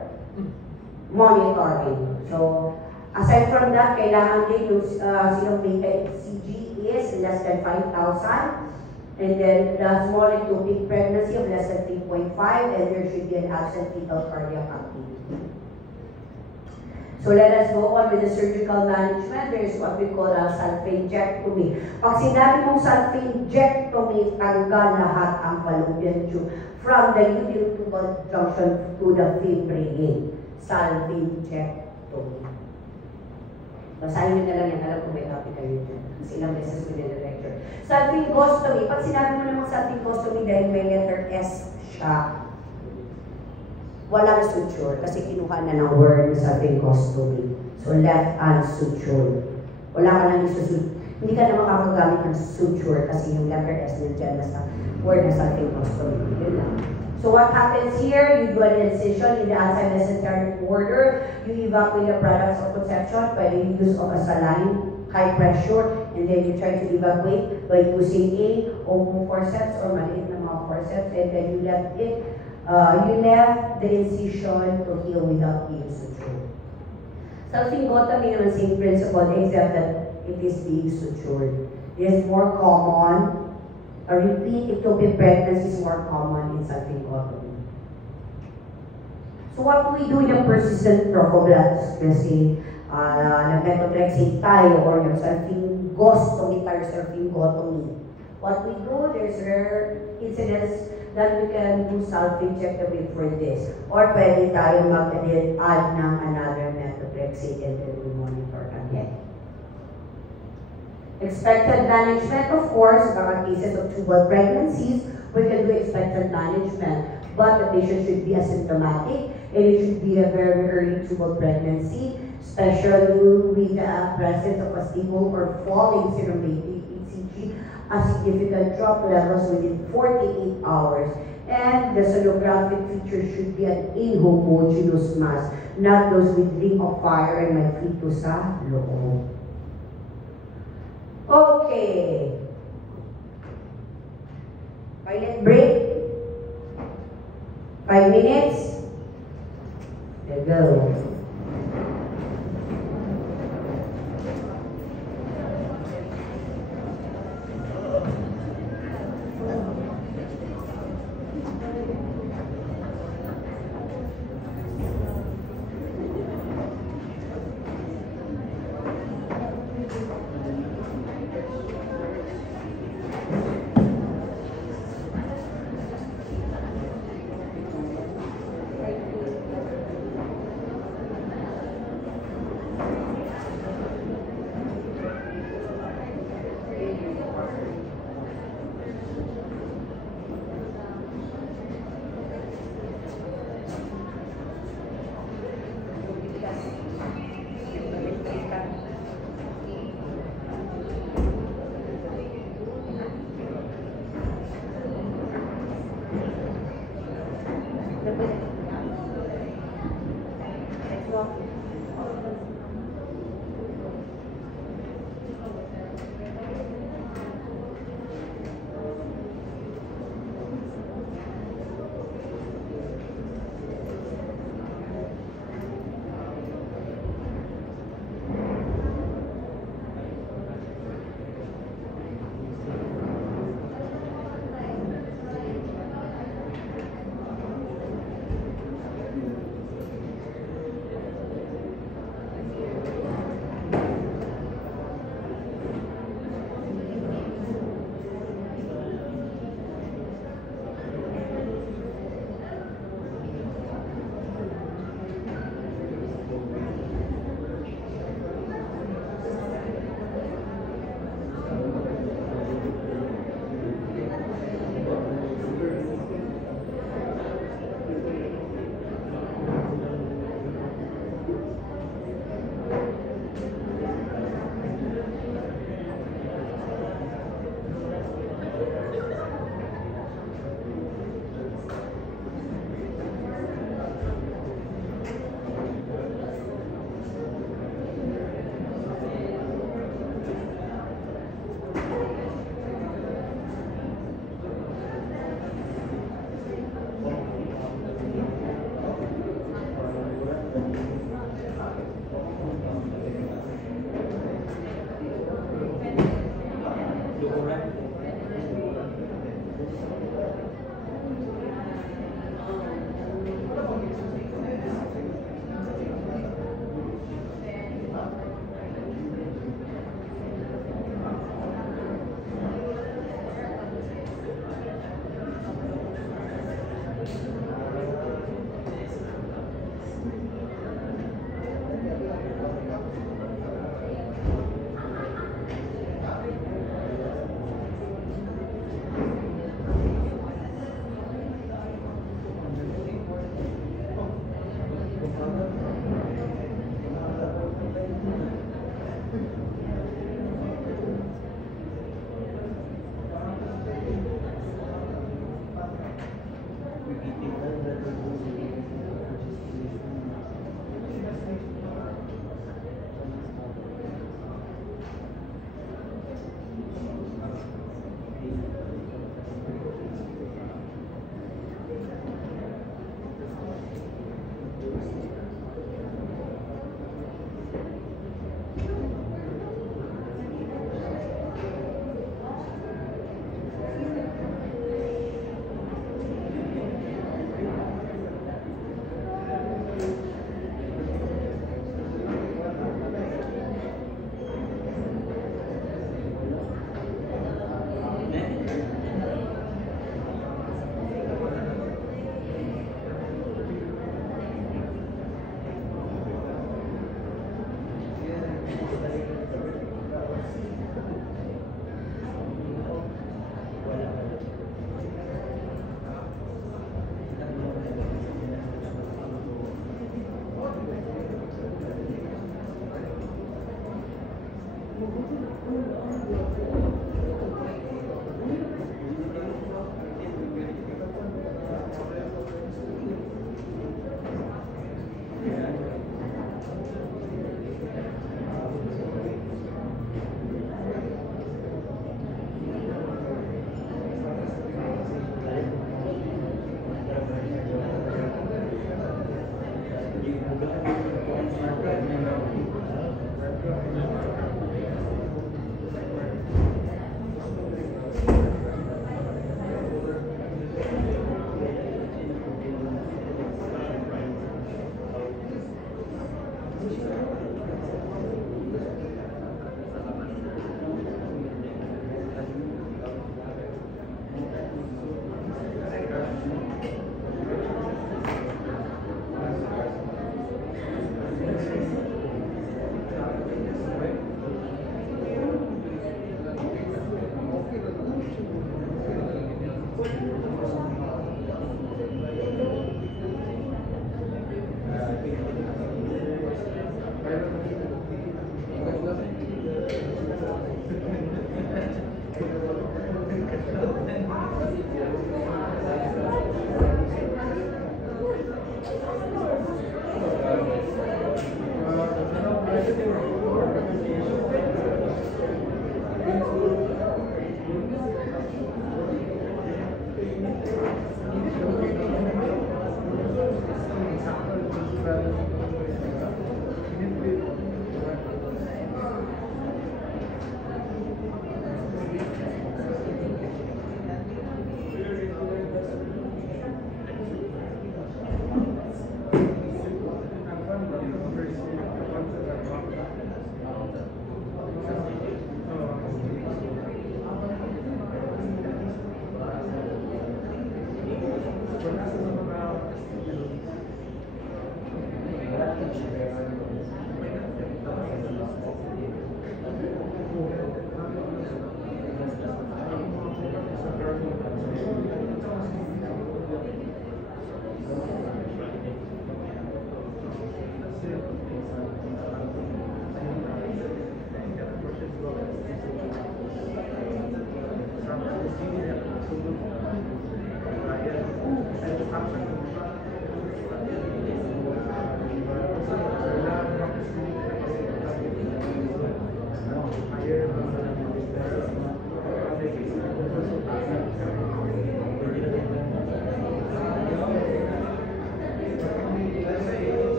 monitoring. So, aside from that, kailangan din yung serum beta HCG is less than 5,000, and then the small ectopic pregnancy of less than 3.5, and there should be an absent fetal cardiac activity. So let us go on with the surgical management. There is what we call a sulfingectomy. Pag sinabi mong sulfingectomy, tanggal lahat ang fallopian tube from the uterotubal junction to the fibrin. Sulfingectomy. Basahin nyo na lang yan. Alam ko may copy kayo dyan. Kasi ilang beses ko din na lecture. Sulfingostomy. Pag sinabi mo namang sulfingostomy dahil may letter S siya, walang suture kasi kinuha na ng word sa sulfingostomy. So left hand suture. Wala ka nang isusuture. Hindi ka na makakagamit ng suture kasi yung letter S nandiyan na sa word na sulfingostomy. Yun lang. So what happens here? You do an incision in the anti-mesenteric border. You evacuate the products of conception by the use of a saline, high pressure, and then you try to evacuate by using a open forceps or maliit na mga forceps, and then you left the incision to heal without being sutured. Sulfingotomy naman same principle except that it is being sutured. It is more common. A repeat ectopic pregnancy is more common in sulfingotomy. So what do we do in a persistent trophoblast? Kasi nag-methotrexate tayo or yung surfingostomy tayo, surfingotomy. What we do, there's rare incidents that we can do self-injectable for this. Or pwede tayo mag-add ng another methotrexate and then we monitor again. Expected management, of course, mga cases of tubal pregnancies, we can do expected management. But the patient should be asymptomatic and it should be a very early tubal pregnancy, especially with the presence of a stable or falling serum ECG, a significant drop levels within 48 hours. And the sonographic feature should be an inhomogeneous mass, not those with ring of fire and may fetus sa loob. Okay. Toilet break. 5 minutes. There you go.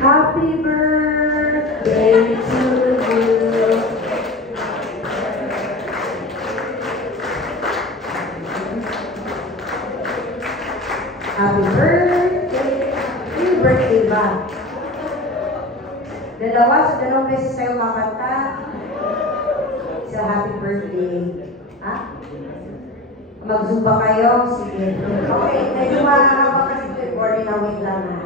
Happy birthday to you. Happy birthday. Happy birthday ba? Dalawang beses tayo makanta. Sa happy birthday. Ha? Mag-zumba kayo? Sige. Okay, medyo mahaba kasi ito. Recording na wait lang na.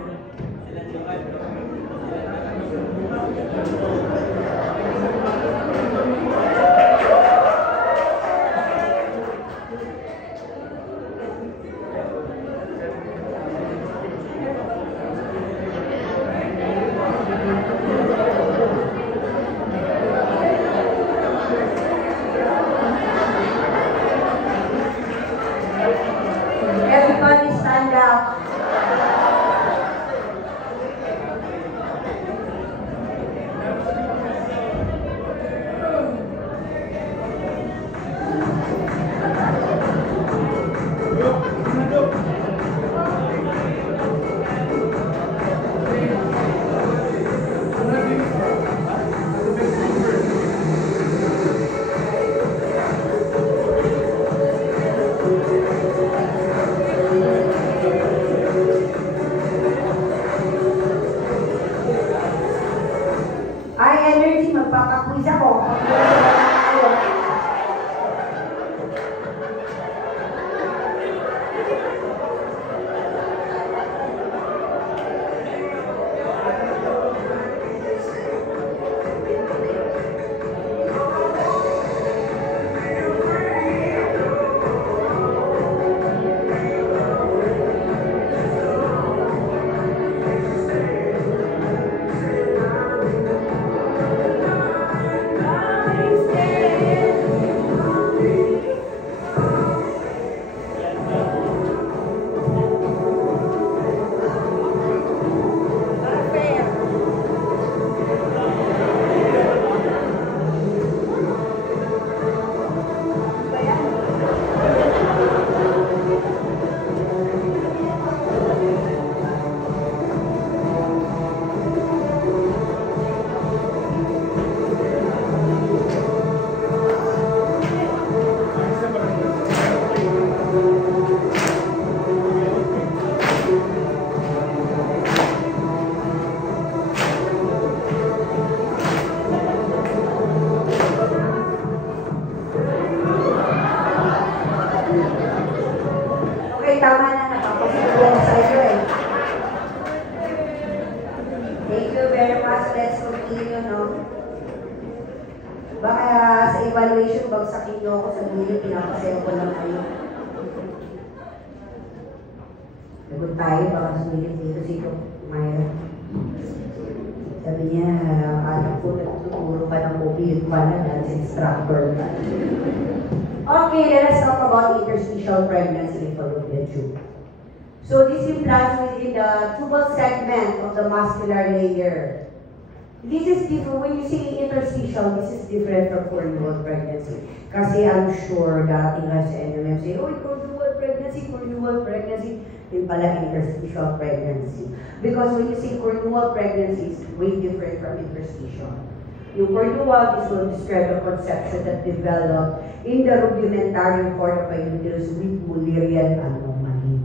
Everybody stand up. Ay, energy, magpapaquiz ako. pinapasayo ko lang kayo. Lagot tayo, baka sumilip dito si Mayra. Sabi niya, alam ko nagtuturo pa ng mobile pala dahil sa instructor na. Okay, let us talk about interstitial pregnancy in fallopian tube. So this implants within the tubal segment of the muscular layer. This is different. When you say interstitial, this is different from cornual pregnancy. Kasi I'm sure dating nga sa NMM say, oh, cornual pregnancy, yun pala interstitial pregnancy. Because when you say cornual pregnancy, it's way different from interstitial. Yung cornual is to describe a conception that developed in the rudimentary cord of a uterus with Mullerian anomaly.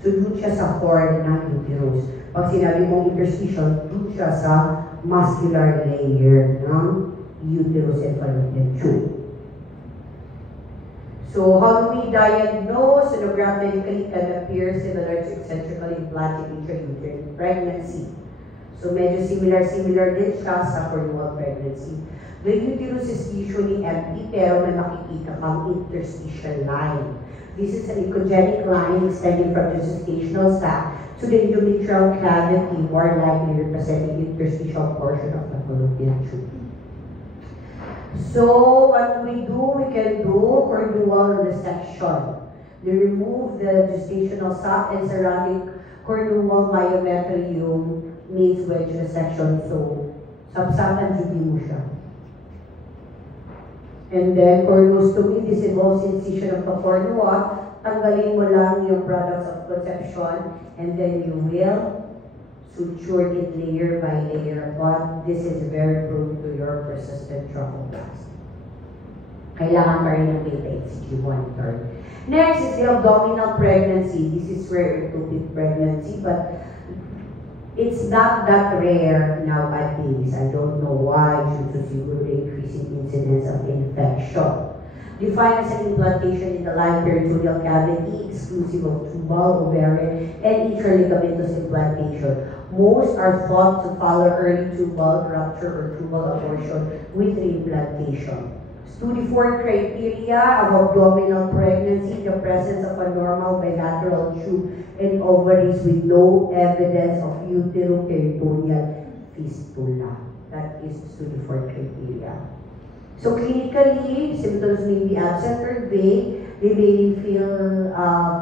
So, doon siya sa cord ng uterus. Pag sinabi mong interstitial, doon siya sa muscular layer ng uterus and fallopian tube. So, how do we diagnose? Sonograph medically can appear similar to eccentrical implanted intrauterine pregnancy. So, medyo similar din siya sa cornual pregnancy. The uterus is usually empty, pero may makikita kang interstitial line. This is an echogenic line extending from the gestational sac to the endometrial cavity, more likely representing the interstitial portion of the fallopian tube. So, what we can do cornual resection. We remove the gestational sac and surrounding cornual myometrium means wedge resection. So, sapsapan jubi mo siya. And then, cornuostomy, this involves incision of the cornua. Tanggalin mo lang yung products of conception, and then you will suture it layer by layer. But this is very prone to your persistent trophoblastic. Kailangan pa rin ng beta-HCG monitor. Next is the abdominal pregnancy. This is rare ectopic pregnancy, but it's not that rare nowadays. I don't know why, due to the increasing incidence of infection. Defined as an implantation in the live peritoneal cavity, exclusive of tubal, ovarian, and intraligamentous implantation. Most are thought to follow early tubal rupture or tubal abortion with reimplantation. Study 4 criteria of abdominal pregnancy: the presence of a normal bilateral tube and ovaries with no evidence of uteroperitoneal fistula. That is study 4 criteria. So clinically, symptoms may be absent or vague. They may feel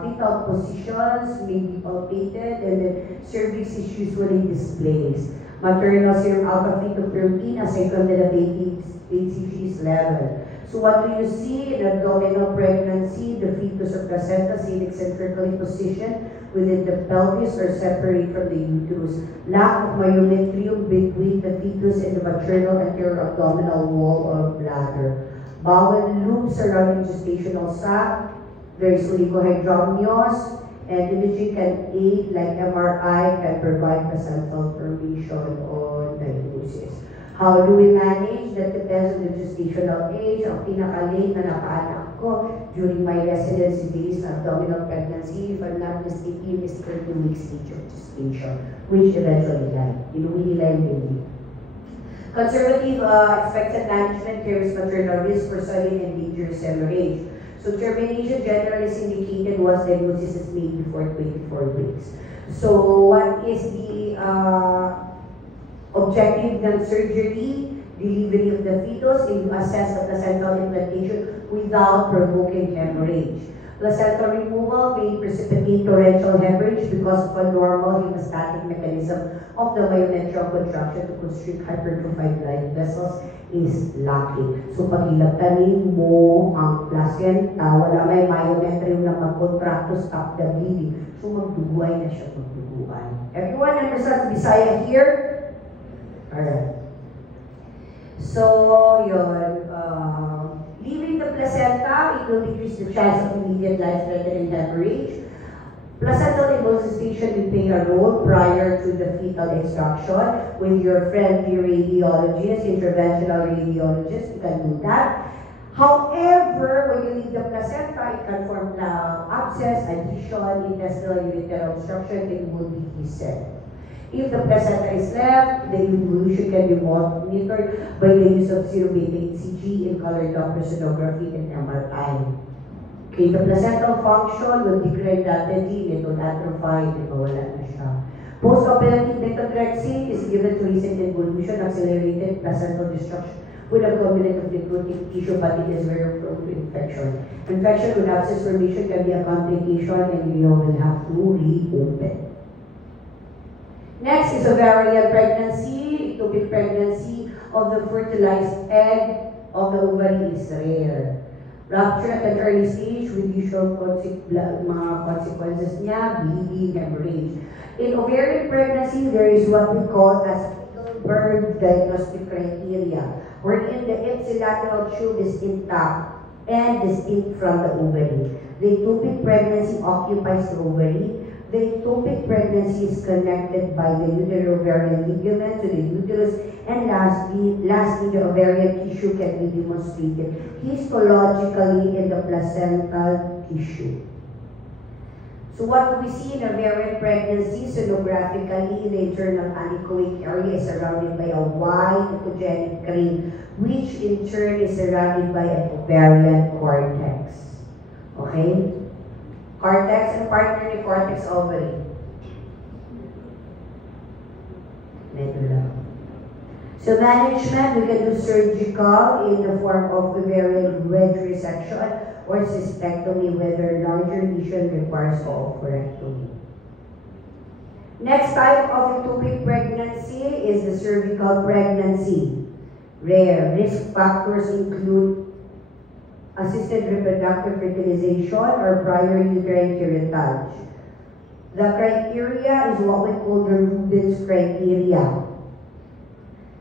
fetal positions, may be palpated, and then cervix is usually displaced. Maternal serum alpha-fetoprotein aside the HCG's level. So what do you see in abdominal pregnancy? The fetus or placenta is eccentrically positioned within the pelvis or separate from the uterus. Lack of myometrium between the fetus and the maternal anterior abdominal wall or bladder. Bowel loop surrounding gestational sac. There is oligohydramnios, and imaging can aid, like MRI, can provide placental formation on diagnosis. How do we manage? That depends on the gestational age. Ang pinaka-late na napaanak ko during my residency days na abdominal pregnancy, if I'm not mistaken, is 30 weeks age of gestation, which eventually died. Inuwi nila yung baby. Conservative expected management carries maternal risk for sudden and dangerous hemorrhage. So termination generally is indicated once diagnosis is made before 24 weeks. So what is the objective ng surgery? Delivery of the fetus, and assess the placental implantation without provoking hemorrhage. Placental removal may precipitate torrential hemorrhage because of a normal hemostatic mechanism of the myometrial contraction to constrict hypertrophied blood vessels is lacking. So pag ilagtanin mo ang placenta, wala may myometrium na mag-contract to stop the bleeding. So magduguay na siya magduguan. Everyone understands Bisaya here? Alright. So, yun. Leaving the placenta, it will decrease the chance of immediate life-threatening hemorrhage. Placental embolization will play a role prior to the fetal extraction with your friendly radiologist, interventional radiologist. You can do that. However, when you leave the placenta, it can form abscess, adhesion, intestinal ureteral obstruction, it will be reset. If the placenta is left, the evolution can be monitored by the use of serum beta HCG in color Doppler sonography and MRI. Okay, the placental function will degrade rapidly, it will atrophy, it will wala na siya. Post-operative methotrexate is given to recent involution, accelerated placental destruction with a cumulative necrotic tissue, but it is very prone to infection. Infection with abscess formation can be a complication and you will have to reopen. Next is ovarian pregnancy. Ectopic pregnancy of the fertilized egg of the ovary is rare. Rupture at an early stage with usual mga consequences niya, bleeding, hemorrhage. In ovarian pregnancy, there is what we call as Bird diagnostic criteria, wherein the ipsilateral tube is intact and distinct from the ovary. The ectopic pregnancy occupies the ovary. The ectopic pregnancy is connected by the uterovarian ligament to the uterus, and lastly, the ovarian tissue can be demonstrated histologically in the placental tissue. So what do we see in ovarian pregnancy? Sonographically, the internal anechoic area is surrounded by a wide echogenic ring, which in turn is surrounded by an ovarian cortex. Okay? Cortex and partner ni cortex ovary. So management, we can do surgical in the form of ovarian wedge resection or cystectomy, whether larger lesion requires oophorectomy. Next type of ectopic pregnancy is the cervical pregnancy. Rare. Risk factors include assisted reproductive fertilization or prior uterine curettage. The criteria is what we call the Rubin's criteria.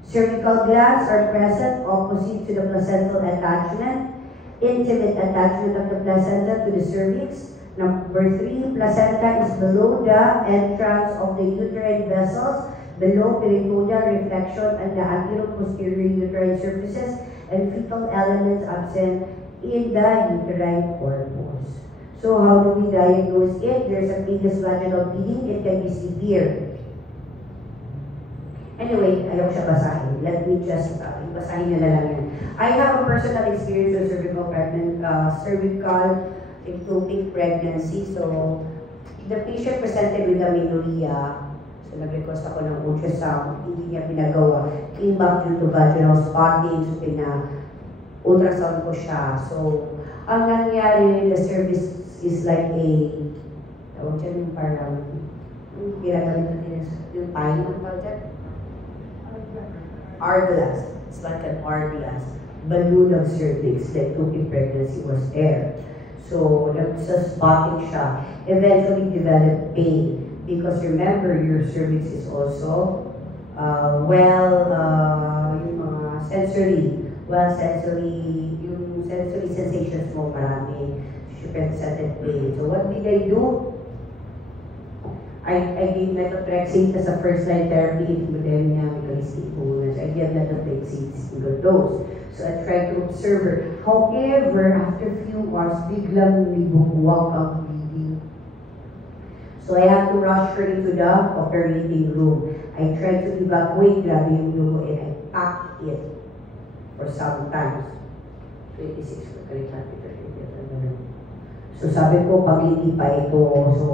Cervical glands are present opposite to the placental attachment. Intimate attachment of the placenta to the cervix. Number 3, placenta is below the entrance of the uterine vessels, below peritoneal reflection and the anterior-posterior uterine surfaces, and fetal elements absent in the uterine corpus. So how do we diagnose it? There's a previous vaginal bleeding. It can be severe. Anyway, ayaw siya basahin. Let me just basahin nila lang yan. I have a personal experience with cervical ectopic pregnancy. So, the patient presented with amenorrhea. So, nag-request ako ng ultrasound. Hindi niya pinagawa. Came back due to vaginal spotting. So, ultrasound ko siya. So, ang nangyari, the cervix is like a, tawag dyan yung parang, yung pinagamit natin yung time, ang tawag dyan? Hourglass. It's like an hourglass. Balloon of cervix. The ectopic pregnancy was there. So, nagsa-spotting siya. Eventually developed pain. Because remember, your cervix is also, yung mga sensory, yung sensory sensations mo marami. She presented pain. So what did I do? I gave methotrexate as a first-line therapy in hypodermia mechanistic illness. I gave methotrexate single dose. So I tried to observe her. However, after a few hours, biglang bumuwag ang bleeding. So I have to rush her into the operating room. I tried to evacuate, grabe yung dugo, and I packed it for some times. 26 ko kalit natin. So sabi ko, pag hindi pa ito, so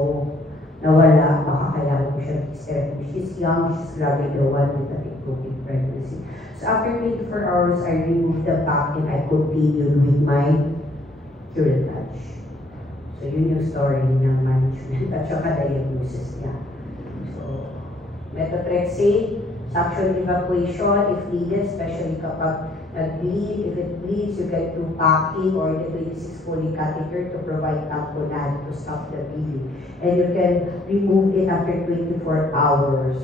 nawala, baka kailangan ko siya mag-therapy. She's young, she's gravid, the one with the ectopic pregnancy. So after 24 hours, I removed the pack and I continued with my curettage. So yun yung story ng management at saka diagnosis niya. So, methotrexate, suction evacuation if needed, especially kapag nag-bleed. If it bleeds, you get to packing or the 26 Foley catheter to provide tamponade to stop the bleeding. And you can remove it after 24 hours.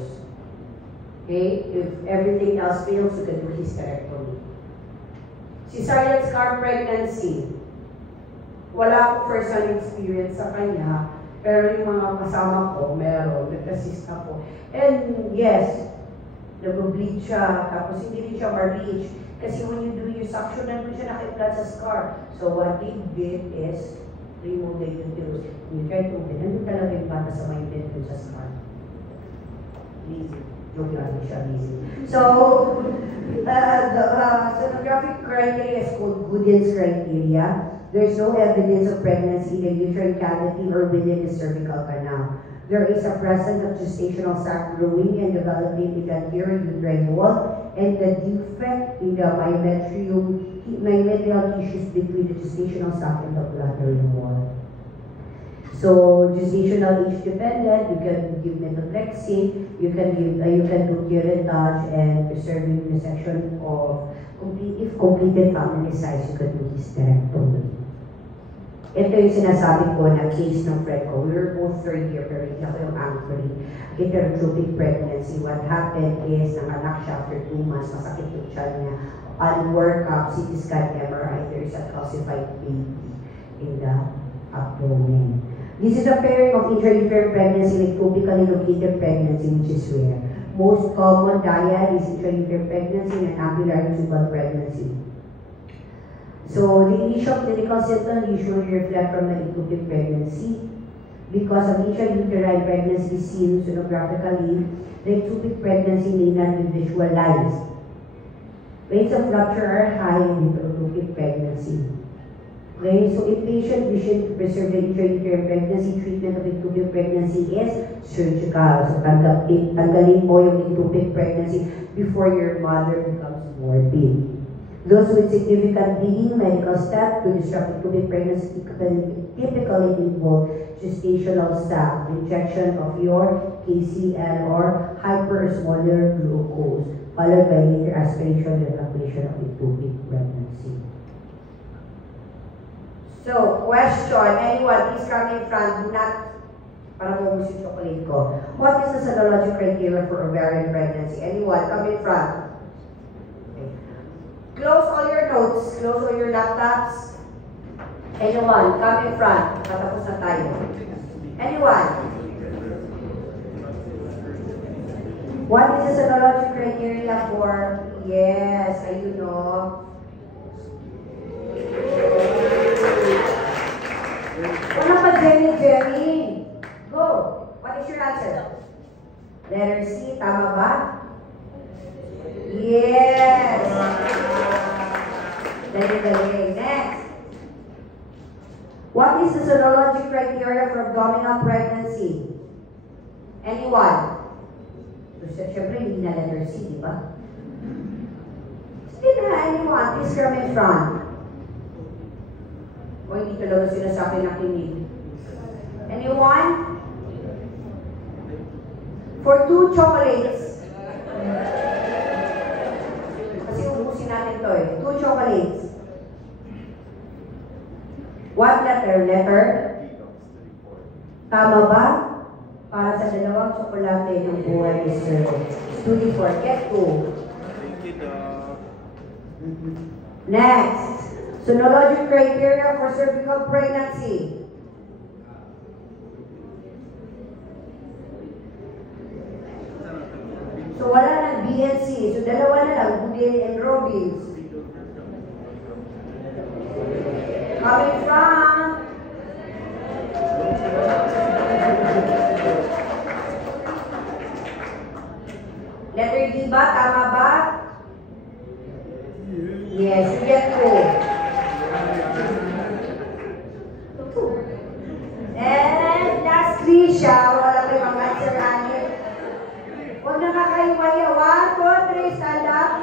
Okay? If everything else fails, you can do hysterectomy. Cesarean scar pregnancy. Wala akong first-hand experience sa kanya, pero yung mga kasama ko, meron, nag-assist ako. And yes, nag-bleed siya, tapos hindi rin siya ma-reach. Kasi when you do your suction, nandun siya nakiplat sa scar. So what they did is, remove the uterus. When you try to open, nandun talaga yung bata sa may bed sa scar. Easy. Joke lang siya, easy. So, the sonographic criteria is called Gooden's criteria. There's no evidence of pregnancy in the uterine cavity or within the cervical canal. There is a presence of gestational sac growing and developing in the anterior uterine wall and the defect in the myometrial tissues between the gestational sac and the bladder wall. So gestational age dependent, you can give methotrexate, you can do curettage and preserving resection of if completed family size, you can do hysterectomy. Ito yung sinasabi ko na case ng friend ko. We were both third year, pero hindi ako yung anchoring. Heterotropic pregnancy. What happened is, nanganak siya after 2 months, masakit yung child niya. On workup, CT scan, MRI, there is a calcified baby in the abdomen. This is a pairing of intrauterine pregnancy with topically located pregnancy, which is rare. Most common dyad is intrauterine pregnancy and ambulatory tubal pregnancy. So the initial clinical symptoms usually reflect from the ectopic pregnancy. Because of intrauterine pregnancy seen sonographically, the ectopic pregnancy may not be visualized. Rates of rupture are high in ectopic pregnancy. Okay, so if patient wishing to preserve the intrauterine pregnancy, treatment of ectopic pregnancy is surgical. So tanggalin mo yung ectopic pregnancy before your mother becomes morbid. Those with significant bleeding, medical step to disrupt ectopic pregnancy typically involve gestational sac, injection of your KCL or hypersmolar glucose, followed by later aspiration and evacuation of ectopic pregnancy. So, question, anyone, please come in front, do not, para maubos yung chocolate ko. What is the serologic criteria for ovarian pregnancy? Anyone, come in front. Close all your notes, close all your laptops. Anyone, come in front. Patapos na tayo. Anyone? What is the serologic criteria for, yes, ayun no. Wala pa Jenny. Go. What is your answer? Letter C, tama ba? Yes. Dali. Next. What is the serologic criteria for abdominal pregnancy? Anyone? So, syempre, hindi na letter C, di ba? Sige na, anyone? Please come in front. O hindi talaga sila sa akin nakinig. Anyone? For 2 chocolates. Kasi ubusin natin to eh. 2 chocolates. What letter? Letter? Tama ba? Para sa dalawang tsokolate ng buhay ni Sir. 24. Get 2. Next. Sonologic criteria for cervical pregnancy. So wala ng BNC. So dalawa na lang, Budin and Robbins. Coming from letter D ba? Tama ba? Yes, you get 2. And lastly, siya, wala kayo mga answer-anin. Huwag na kakaiwaya. 1, 2, 3, stand up.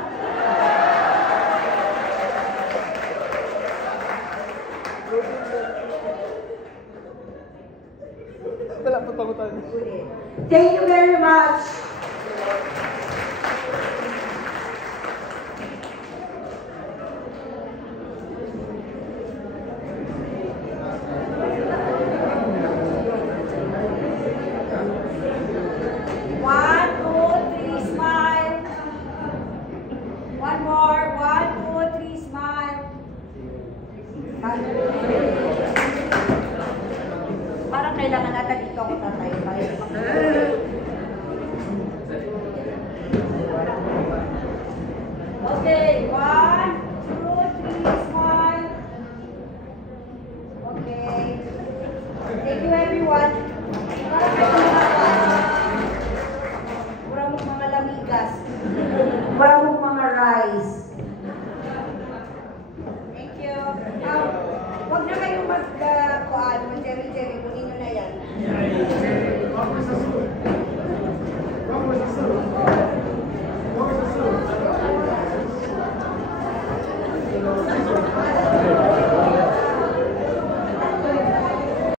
Thank you very much. Parang kailangan natin dito ako tatay.